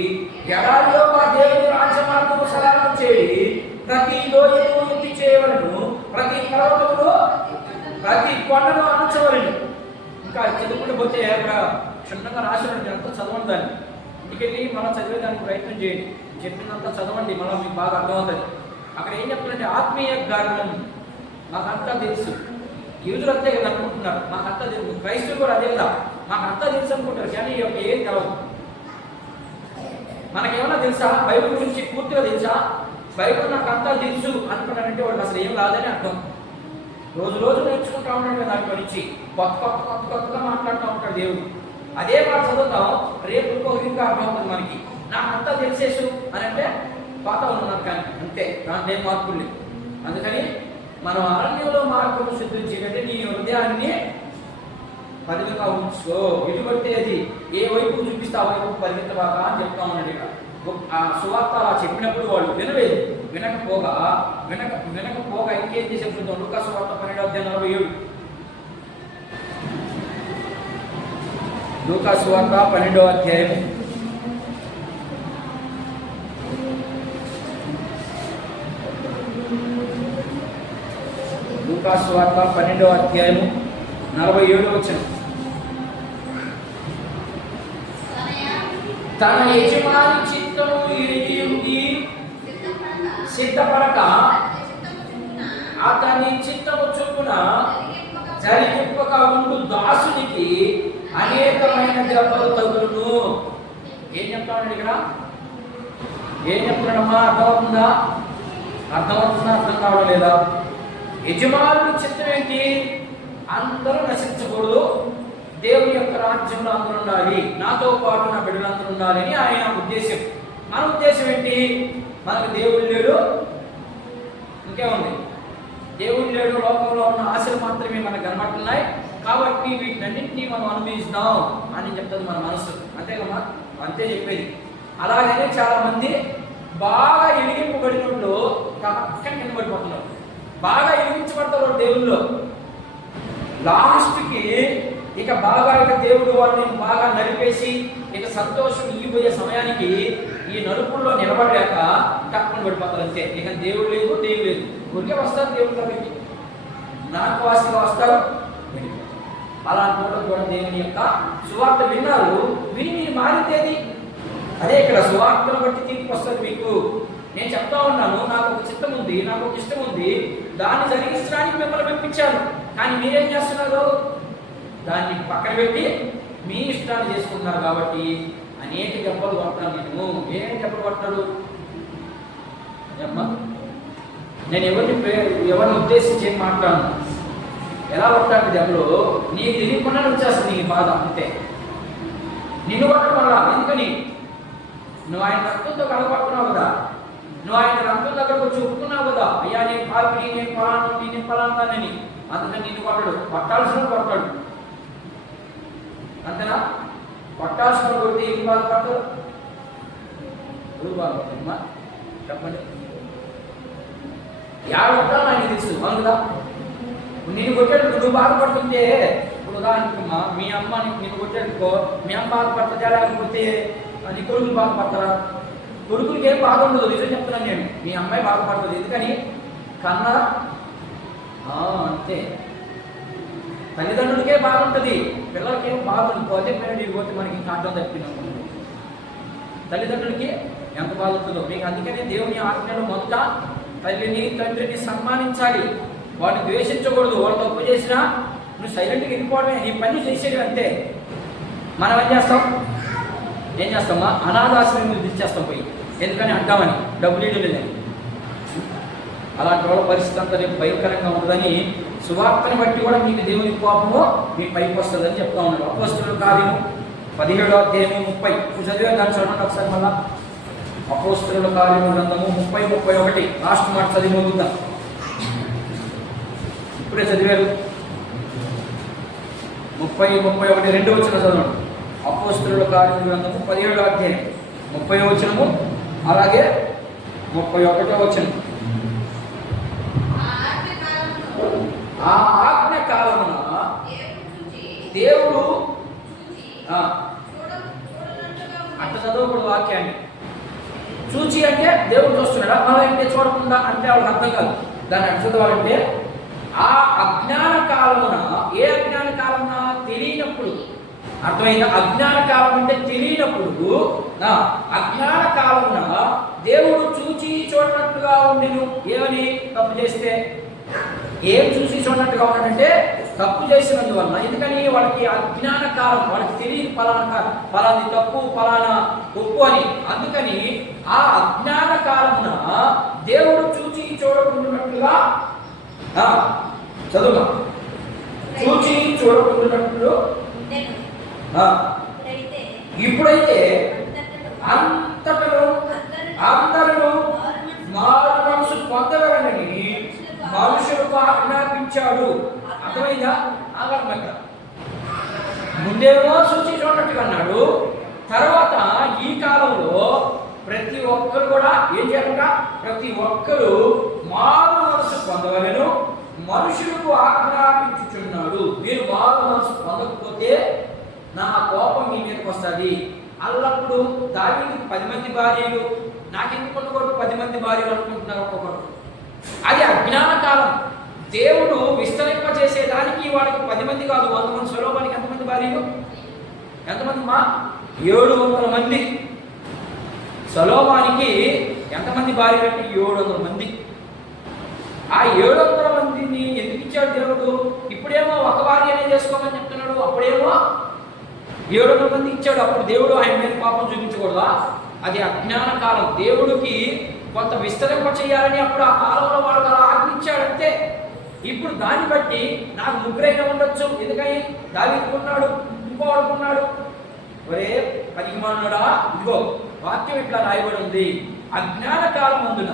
ఎడారిలో మా దేవుని రాజ్య మార్గము సరళం చేయుడి, ప్రతి లోయను ఎత్తి చేయవలను, ప్రతి పర్వతములో ప్రతి కొండను అణచవలను. ఇంకా చదువుకుంటూ పోతే అక్కడ క్షుణ్ణంగా రాసి ఉంటుంది, అంతా చదవండి. దాన్ని ఇంటికెళ్ళి మనం చదివేదానికి ప్రయత్నం చేయండి. చెప్పినంత చదవండి, మనం మీకు బాగా అర్థమవుతుంది. అక్కడ ఏం చెప్తుందంటే ఆత్మీయ జ్ఞానం మాకంతా తెలుసు. యూదులు అంతే కదా అనుకుంటున్నారు, మాకంతా తెలుసు. క్రైస్తవులు కూడా అదే కదా, మాకంతా తెలుసు అనుకుంటారు, కానీ ఏం తెలవదు. మనకేమన్నా తెలుసా? బైబిల్ గురించి పూర్తిగా తెలుసా? బైబిల్ నాకు అంతా తెలుసు అనుకున్నానంటే వాడు అసలు ఏం రాదని అర్థం. రోజు రోజు నేర్చుకుంటా ఉంటాడు కదా, దాని గురించి కొత్తగా మాట్లాడుతూ ఉంటాడు దేవుడు. అదే మాట చదువుతాం, రేపు ఇంకొక అర్థమవుతుంది మనకి. నాకు అంతా తెలిసేసు అని అంటే పాత ఉన్నారు, కానీ అంతే, దాంట్లో ఏం మార్పులు లేవు. అందుకని మనం అరణ్యంలో మార్పును సిద్ధించేటంటే నీ హృదయాన్ని పరిమితంగా ఉంచుకో. ఎటు పడితే అది ఏ వైపు చూపిస్తే ఆ వైపు పరిమితవాగా అని చెప్తా ఉన్నాడు ఇక్కడ. ఆ సువార్త అలా చెప్పినప్పుడు వాళ్ళు వినలేదు. వినకపోగా ఇంకేం చేసే చూద్దాం. లూకా సువార్త 12:47. లూకా సువార్త 12వ అధ్యాయం. లూకా సువార్త 12వ అధ్యాయము 47వ వచనం. తన యజమాని చిత్తము సిద్ధపడక అతని చిత్తము చొప్పున జరిగింపక ఉండు దాసునికి అనేకమైన దెబ్బలు తగులును. ఏం చెప్తామండి ఇక్కడ? ఏం చెప్తున్నాడమ్మా? అర్థమవుతుందా? అర్థం కావడం లేదా? యజమానుడి చిత్తం ఏంటి? అందరూ నశించకూడదు, దేవుని యొక్క రాజ్యంలో అందరూ ఉండాలి, నాతో పాటు నా బిడ్డలందరూ ఉండాలి అని ఆయన ఉద్దేశం. మన ఉద్దేశం ఏంటి? మనకు దేవుడు లేడు, ఇంకేముంది? దేవుడు లేడు, లోకంలో ఉన్న ఆశలు మాత్రమే మనకు కనబడుతున్నాయి, కాబట్టి వీటినన్నింటినీ మనం అనుభవిస్తాం అని చెప్తుంది మన మనసు. అంతేకమ్మా, అంతే చెప్పేది. అలాగనే చాలా మంది బాగా ఎలిగింపబడినప్పుడు పక్కన నిలబడిపోతున్నారు, బాగా ఎలిగించబడతారు దేవుల్లో. లాస్ట్కి ఇక దేవుడు వారిని బాగా నడిపేసి ఇక సంతోషం ఇగిపోయే సమయానికి ఈ నలుపుల్లో నిలబడలేక తక్కువ పడిపోతారు అంతే. ఇక దేవుడు లేదు, దేవుడు లేదు, ఊరికే వస్తారు దేవుడు దగ్గరికి, నాకు వాసిగా వస్తారు. అలాంటి కూడా దేవుని యొక్క సువార్త విన్నారు, విని మీరు మారితేది అదే. ఇక్కడ సువార్తను బట్టి తీర్పు వస్తుంది మీకు. నేను చెప్తా ఉన్నాను, నాకు ఒక చిత్తం ఉంది, నాకు ఒక ఇష్టం ఉంది, దాన్ని జరిగించడానికి మిమ్మల్ని పంపించాను, కానీ మీరేం చేస్తున్నారు? దాన్ని పక్కన పెట్టి మీ ఇష్టాన్ని చేసుకుంటున్నారు. కాబట్టి అనేక దెబ్బలు కొట్టాను నేను. ఏం దెబ్బలు కొట్టాడు? నేను ఎవరిని ఉద్దేశించి మాట్లాడను. ఎలా కొట్టాడు దెబ్బలు? నీకు తెలియకుండా వచ్చేస్తుంది నీ బాధ, అంతే. నిన్ను కొట్టడం వల్ల. ఎందుకని? నువ్వు ఆయన రక్తంతో కలగొట్టుకున్నావు కదా, నువ్వు ఆయన రక్తం దగ్గరకు వచ్చి ఒప్పుకున్నావు కదా, అయ్యా నేను పాపిని, నేను పలానాని. అందుకని నిన్ను కొట్టడు, కొట్టాల్సిన కొడతాడు. అంతేనా? కొట్టాల్సిన కొడితే ఏం బాధపడతారు? ఎవరు బాధపడమ్మా చెప్పండి. కొట్టాలని ఆయన తెలుసు, అవును కదా. నేను కొట్టాడు, నువ్వు బాధపడుతుంటే, ఇప్పుడు ఉదాహరణకమ్మా, మీ అమ్మ నిన్ను కొట్టాడుకో, మీ అమ్మ బాధపడుతుందా, లేకపోతే నీ కొడుకులు బాధపడతారా? కొడుకులకి ఏం బాధ ఉండదు, నిజం చెప్తున్నాను నేను. మీ అమ్మాయి బాధపడుతుంది, ఎందుకని? కన్నా అంతే. తల్లిదండ్రులకే బాధ ఉంటుంది, పిల్లలకి ఏం బాధ ఉంటుంది. పోతే పిల్లలు పోతే మనకి ఇంకా అర్థం తప్పినాం. తల్లిదండ్రులకి ఎంత బాధ ఉంటుందో మీకు. అందుకనే దేవుని ఆజ్ఞలో మొదట తల్లిని తండ్రిని సన్మానించాలి, వాడిని ద్వేషించకూడదు. వాళ్ళు తప్పు చేసినా నువ్వు సైలెంట్గా వెళ్ళిపోవడమే, నీ పని చేసేది అంతే. మనం ఏం చేస్తామా? అనాథాశ్రమం తెచ్చేస్తాం పోయి, ఎందుకని అంటామని, డబ్బులు ఇవ్వలేదని. అలాంటి వాళ్ళ పరిస్థితి అంతా రేపు భయంకరంగా ఉంటుందని, సువార్తని బట్టి కూడా మీకు దేవుని కోపము మీ పైకి వస్తుందని చెప్తా ఉన్నాడు. అపోస్తలుల కార్యము 17వ అధ్యాయము 30 చదివే దాన్ని చూడండి ఒకసారి. మళ్ళా అపోస్తలుల కార్యము గ్రంథము 30-31 లాస్ట్ మాట చదివి మొదలుద్దాం. ఇప్పుడే చదివారు 30-31 2వ వచనం చదవండి. అపోస్తలుల కార్యము గ్రంథము 17వ అధ్యాయం 30వ వచనము, అలాగే 31వ వచనం. ఆ ఆజ్ఞ కాలమున దేవుడు చదవకూడదు వాక్యాన్ని. చూచి అంటే దేవుడు చూస్తున్నాడా, మనం ఏంటి చూడకుండా అంటే వాళ్ళకి అర్థం కాదు. దాన్ని అర్థం చదవాలంటే ఆ అజ్ఞాన కాలమున, ఏ అజ్ఞాన కాలమున తెలియనప్పుడు, అర్థమైందా? అజ్ఞాన కాలం అంటే తెలియనప్పుడు, అజ్ఞాన కాలమున దేవుడు చూచి చూడనట్టుగా ఉండెను. ఏమని? తప్పు చేస్తే. ఏం చూసి చూడనట్టుగా ఉన్నాడంటే తప్పు చేసినందువల్ల. ఎందుకని? వాళ్ళకి అజ్ఞాన కాలం, వాళ్ళకి తెలియదు ఫలాని తప్పు ఫలానా ఒప్పు అని. అందుకని ఆ అజ్ఞాన కాలమున దేవుడు చూచి చూడకుండానట్లుగా, చదువుగా, చూచి చూడకుండానట్లు ఇప్పుడైతే అంతటను అందరూ మారు మనసు పొందగలనని మనుషులకు ఆజ్ఞాపించాడు. అర్థమైందా? ఆగమక ముందేమో చూచి చూడట్టుగా అన్నాడు, తర్వాత ఈ కాలంలో ప్రతి ఒక్కరు కూడా ఏం చేయాలంట? ప్రతి ఒక్కరు మారు మనసు పొందవలను మనుషులకు ఆజ్ఞాపించుచున్నాడు. మీరు మారు మనసు పొందకపోతే నా కోపం మీ మీదకి వస్తుంది. అల్లప్పుడు దావీదుకు 10 మంది భార్యలు, నాకెందుకు ఉండకూడదు 10 మంది భార్యలు అనుకుంటున్నారు ఒక్కొక్కరు. అది అజ్ఞాన కాలం. దేవుడు విస్తరింపజేసేదానికి వాడికి 10 మంది కాదు, 100 మంది. సొలొమోనుకి ఎంతమంది భార్యలు? ఎంతమంది మా? 700 మంది. సొలొమోనుకి ఎంతమంది భార్యలు అంటే 700 మంది. ఆ 700 మందిని ఎందుకు ఇచ్చాడు దేవుడు? ఇప్పుడేమో ఒక భార్యనే చేసుకోమని చెప్తున్నాడు, అప్పుడేమో 700 మంది ఇచ్చాడు. అప్పుడు దేవుడు ఆయన మీద పాపం చూపించకూడదా? అది అజ్ఞాన కాలం. దేవుడికి కొంత విస్తరింప చేయాలని అప్పుడు ఆ కాలంలో వాళ్ళకి అలా ఆజ్ఞించాడంతే. ఇప్పుడు దాన్ని బట్టి నాకు ముగ్గురైనా ఉండొచ్చు. ఎందుకని? దావీదుకున్నాడు, ఇంకోడుకున్నాడు. ఒరే పనికిమానుడా, ఇదిగో వాక్యం ఇట్లా రాయబడి ఉంది. అజ్ఞాన కాలం అందున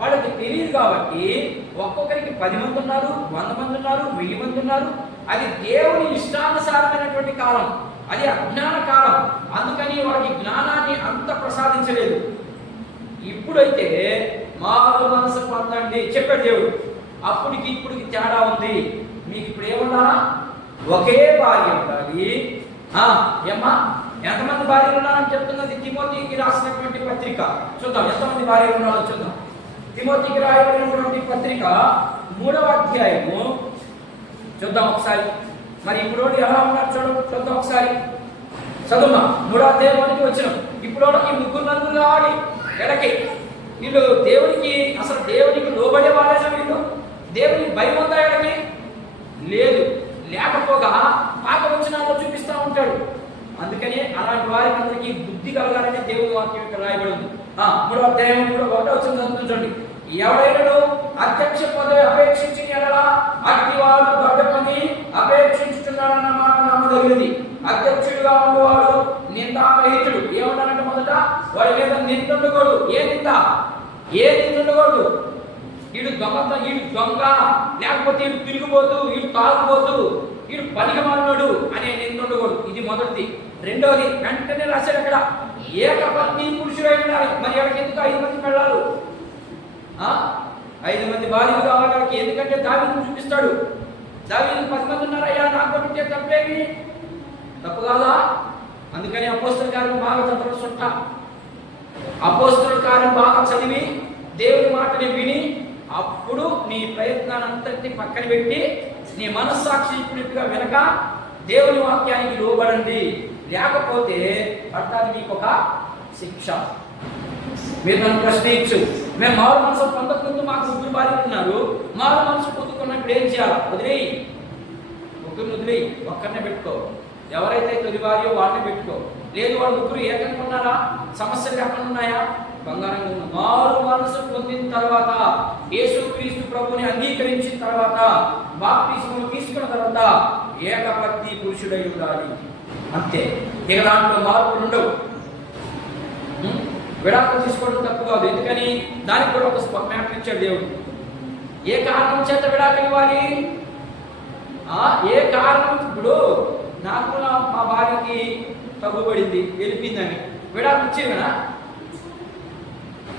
వాళ్ళకి తెలియదు కాబట్టి ఒక్కొక్కరికి 10 మంది ఉన్నారు, 100 మంది ఉన్నారు, 1000 మంది ఉన్నారు. అది దేవుని ఇష్టానుసారమైనటువంటి కాలం. అది అజ్ఞాన కాలం. అందుకని వాళ్ళకి జ్ఞానాన్ని అంత ప్రసాదించలేదు. ఇప్పుడైతే మారు మనసు పొందండి చెప్పాడు దేవుడు. అప్పటికి ఇప్పటికి తేడా ఉంది. మీకు ఇప్పుడు ఏమున్నారా? ఒకే భార్య ఉండాలి. ఏమ్మా ఎంతమంది భార్యలు ఉన్నారని చెప్తున్నది తిమోతికి రాసినటువంటి పత్రిక. చూద్దాం ఎంతమంది భార్యలు ఉన్నారో చూద్దాం. తిమోతికి రాయబడినటువంటి పత్రిక 3వ అధ్యాయము చూద్దాం ఒకసారి. మరి ఇప్పుడు ఎలా ఉన్నారు చూద్దాం ఒకసారి. చదువుదాం. 3వ అధ్యాయానికి వచ్చినాం. ఇప్పుడు ఈ 3 కావాలి ఎడకి. వీళ్ళు దేవునికి, అసలు దేవునికి లోబడే వాళ్ళేనా వీళ్ళు? దేవునికి భయం ఉందా ఎడకి? లేదు. లేకపోగా పాత వచనాల్లో చూపిస్తూ ఉంటాడు. అందుకని అలాంటి వారికి అందరికీ బుద్ధి కలగాలని దేవుని వాక్యం ఇక్కడ రాయబడి ఉంది. 3వ అధ్యాయం 1వ వచనం చదువుతుంచండి. ఎవరైనా అధ్యక్ష పదవి అపేక్షించిన ఎడలా అగ్నివాడు దొడ్డ పని అపేక్షించుతున్నాడన్న మాట నమ్మదగినది. అధ్యక్షుడిగా ఉండేవాడు నిందారహితుడు. ఏమన్నారంటే మొదట వాడి మీద నిందుండకూడదు. ఏ నిందుండకూడదు? వీడు దొంగ, లేకపోతే వీడు తిరిగిపోతూ, వీడు తాగుపోతూ, వీడు పనికిమాలినోడు అనే నిందుండకూడదు. ఇది మొదటిది. రెండవది వెంటనే రాశాడు అక్కడ, ఏకపత్ని పురుషుడై ఉండాలి. మరి ఎవరికి ఎందుకు 5 మంది పెళ్ళాలు? 5 మంది భార్యలు కావాలి వాళ్ళకి. ఎందుకంటే దావీదును చూపిస్తాడు. దావీదు 10 మంది ఉన్నారయ్యా, నాకు పంపించే తప్పేమి? తప్పు కాదా? అందుకని అపోస్తలుల కార్యం బాగా చదవడం సుట్ట. అపోస్తలుల కార్యం బాగా చదివి దేవుని మాటని విని అప్పుడు నీ ప్రయత్నాన్ని అంతటిని పక్కన పెట్టి నీ మనస్సాక్షి చెప్పినట్టుగా వెనక దేవుని వాక్యానికి లోబడండి. లేకపోతే పట్టాది మీకు ఒక శిక్ష. మీరు నన్ను ప్రశ్నించు, మేము మారు మనసు పొందకుండా మాకు 3 భార్యలు ఉన్నారు, మారు మనసు పొందుకున్నప్పుడు ఏం చేయాలి? వదిలేయి, ముగ్గురిని వదిలేయి, ఒక్కరినే పెట్టుకో. ఎవరైతే తొలి భార్యో వాళ్ళని పెట్టుకో. లేదు వాళ్ళు 3 ఏకంగా ఉన్నారా? సమస్యలు ఎక్కడ ఉన్నాయా? బంగారంగా ఉన్న మారు మనసు పొందిన తర్వాత, యేసుక్రీస్తు ప్రభుని అంగీకరించిన తర్వాత, బాప్తిస్మం తీసుకున్న తర్వాత ఏకపత్ని పురుషుడై ఉండాలి. అంతే. ఇక దాంట్లో మార్పులు ఉండవు. విడాకులు తీసుకోవడం తప్పు కాదు. ఎందుకని? దానికి కూడా ఒక మ్యాటర్ ఇచ్చాడు దేవుడు. ఏ కారణం చేత విడాకులు ఇవ్వాలి? ఏ కారణం? ఇప్పుడు నాకు మా భార్యకి తగ్గుబడింది, వెళ్ళిపోయిందని విడాకులు ఇచ్చేవి కదా.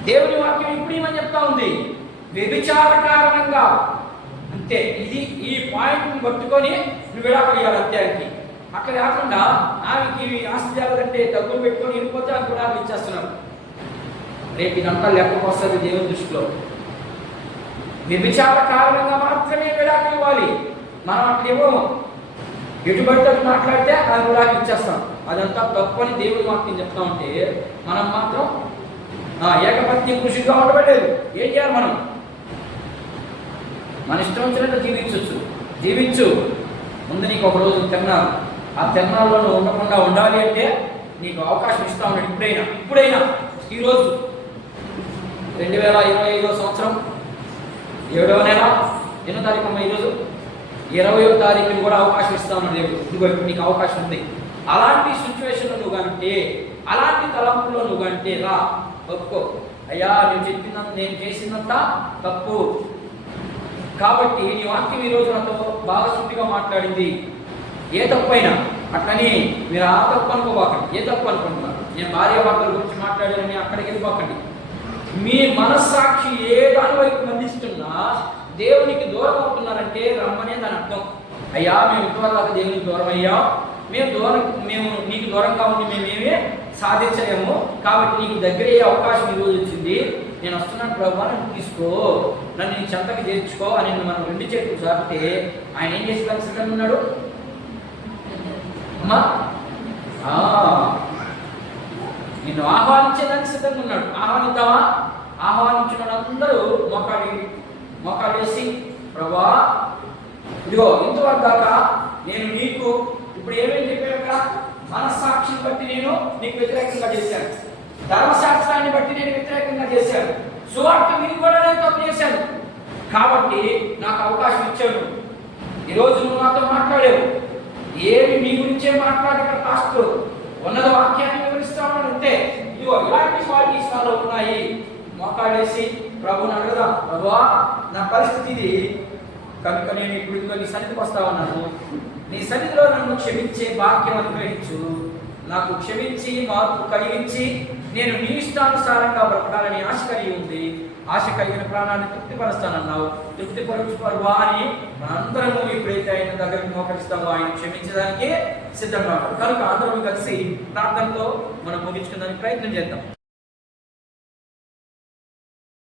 దేవుని వాక్యం ఇప్పుడు ఏమని చెప్తా ఉంది? వ్యభిచార కారణంగా. అంతే. ఇది ఈ పాయింట్ని పట్టుకొని నువ్వు విడాకులు ఇవ్వాలి. అంత్యానికి అట్లా కాకుండా ఆమెకి ఆస్తి జాగ్రత్త డబ్బులు పెట్టుకొని వెళ్ళిపోతే ఆమె కూడా ఇచ్చేస్తున్నారు. రేపు ఇదంతా లెక్కకు వస్తుంది దేవుని దృష్టిలో. వ్యభిచార కారణంగా మాత్రమే విడాకులు ఇవ్వాలి. మనం అట్లా ఇవ్వము. ఎటుబడితో మాట్లాడితే ఆమె విడాకులు ఇచ్చేస్తాం. అదంతా తప్పని దేవుడు వాక్యం చెప్తా ఉంటే మనం మాత్రం ఏకపత్ని కృషిగా ఉండబడలేదు. ఏం చేయాలి మనం? మన ఇష్టం వచ్చినట్టు జీవించు. ముందు నీకు ఒక రోజు తిన్నాను, ఆ తిన్నాల్లో నువ్వు ఉండకుండా ఉండాలి అంటే నీకు అవకాశం ఇస్తా ఉన్నాడు. ఇప్పుడైనా ఈరోజు 2025 సంవత్సరం 7వ నెల ఎన్నో తారీఖు అమ్మ? ఈరోజు 20వ తారీఖుని కూడా అవకాశం ఇస్తా ఉన్నాడు దేవుడు. ఇదిగో ఇప్పుడు నీకు అవకాశం ఉంది. అలాంటి సిచ్యువేషన్లో నువ్వు కంటే, అలాంటి తలంపులో నువ్వు కంటే రా, ఒప్పుకో. అయ్యా నేను చేసినంత తప్పు కాబట్టి నీ వాక్యం ఈరోజు నాతో బాగా శుద్ధిగా మాట్లాడింది. ఏ తప్పైనా అట్లని మీరు ఆ తప్పు అనుకోబాకండి. ఏ తప్పు అనుకుంటున్నారు? నేను భార్యాభర్తల గురించి మాట్లాడానని అక్కడికి వెళ్ళిపోకండి. మీ మనస్సాక్షి ఏ దాని వైపు మందిస్తున్నా దేవునికి దూరం అవుతున్నారంటే రమ్మనే దాని అర్థం. అయ్యా మేము ఇంతవరకు దేవునికి దూరం అయ్యాం, మేము నీకు దూరంగా ఉండి మేమేమే సాధించలేము, కాబట్టి నీకు దగ్గర అయ్యే అవకాశం ఈరోజు వచ్చింది. నేను వస్తున్నాను ప్రభు, నన్ను తీసుకో, నన్ను నీ చెంతకి చేర్చుకో అని మనం 2 చేతులు చాపితే ఆయన ఏం చేసి సిద్ధంగా ఉన్నాడు? అమ్మా నిన్ను ఆహ్వానించేదానికి సిద్ధంగా ఉన్నాడు. ఆహ్వానిద్దామా? ఆహ్వానించిన అందరూ మోకాలు వేసి ప్రభా ఇదిగో ఇంతవరకు దాకా నేను నీకు ఇప్పుడు ఏమేమి చెప్పాక మనస్సాక్షిని బట్టి నేను నీకు వ్యతిరేకంగా చేశాను, ధర్మశాస్త్రాన్ని బట్టి నేను వ్యతిరేకంగా చేశాను, సువార్త విని కూడా నేను తప్పు చేశాను, కాబట్టి నాకు అవకాశం ఇచ్చాను. ఈరోజు నువ్వు నాతో మాట్లాడావు. ఏమి మీ గురించే మాట్లాడే పాస్టర్ ఉన్నత వాక్యాన్ని వివరిస్తా ఉన్నాడు అంతే. ఇదిగో ఇలాంటి క్వాలిటీస్ నాలో ఉన్నాయి. మోకాడేసి ప్రభుని అడగదాం, ప్రభువా నా పరిస్థితి ఇది కనుక నేను ఇప్పుడు ఇదిగో నీ సన్నిధికి వస్తా ఉన్నాను, నీ సన్నిధిలో నన్ను క్షమించే భాగ్యం అనుగ్రహించు, నాకు క్షమించి మార్పు కలిగించి నేను నీ ఇష్టానుసారంగా బ్రతకాలని ఆశ కలిగి ఉంది. ఆశ కలిగిన ప్రాణాన్ని తృప్తిపరుస్తానన్నావు. తృప్తిపరచు ప్రభువా అని మనందరము ఎప్పుడైతే ఆయన దగ్గరికి మోకరిస్తామో ఆయన క్షమించడానికి సిద్ధంగా ఉన్నాడు. కనుక అందరం కలిసి ప్రార్థనలో మనం ముగించుకోవడానికి ప్రయత్నం చేద్దాం.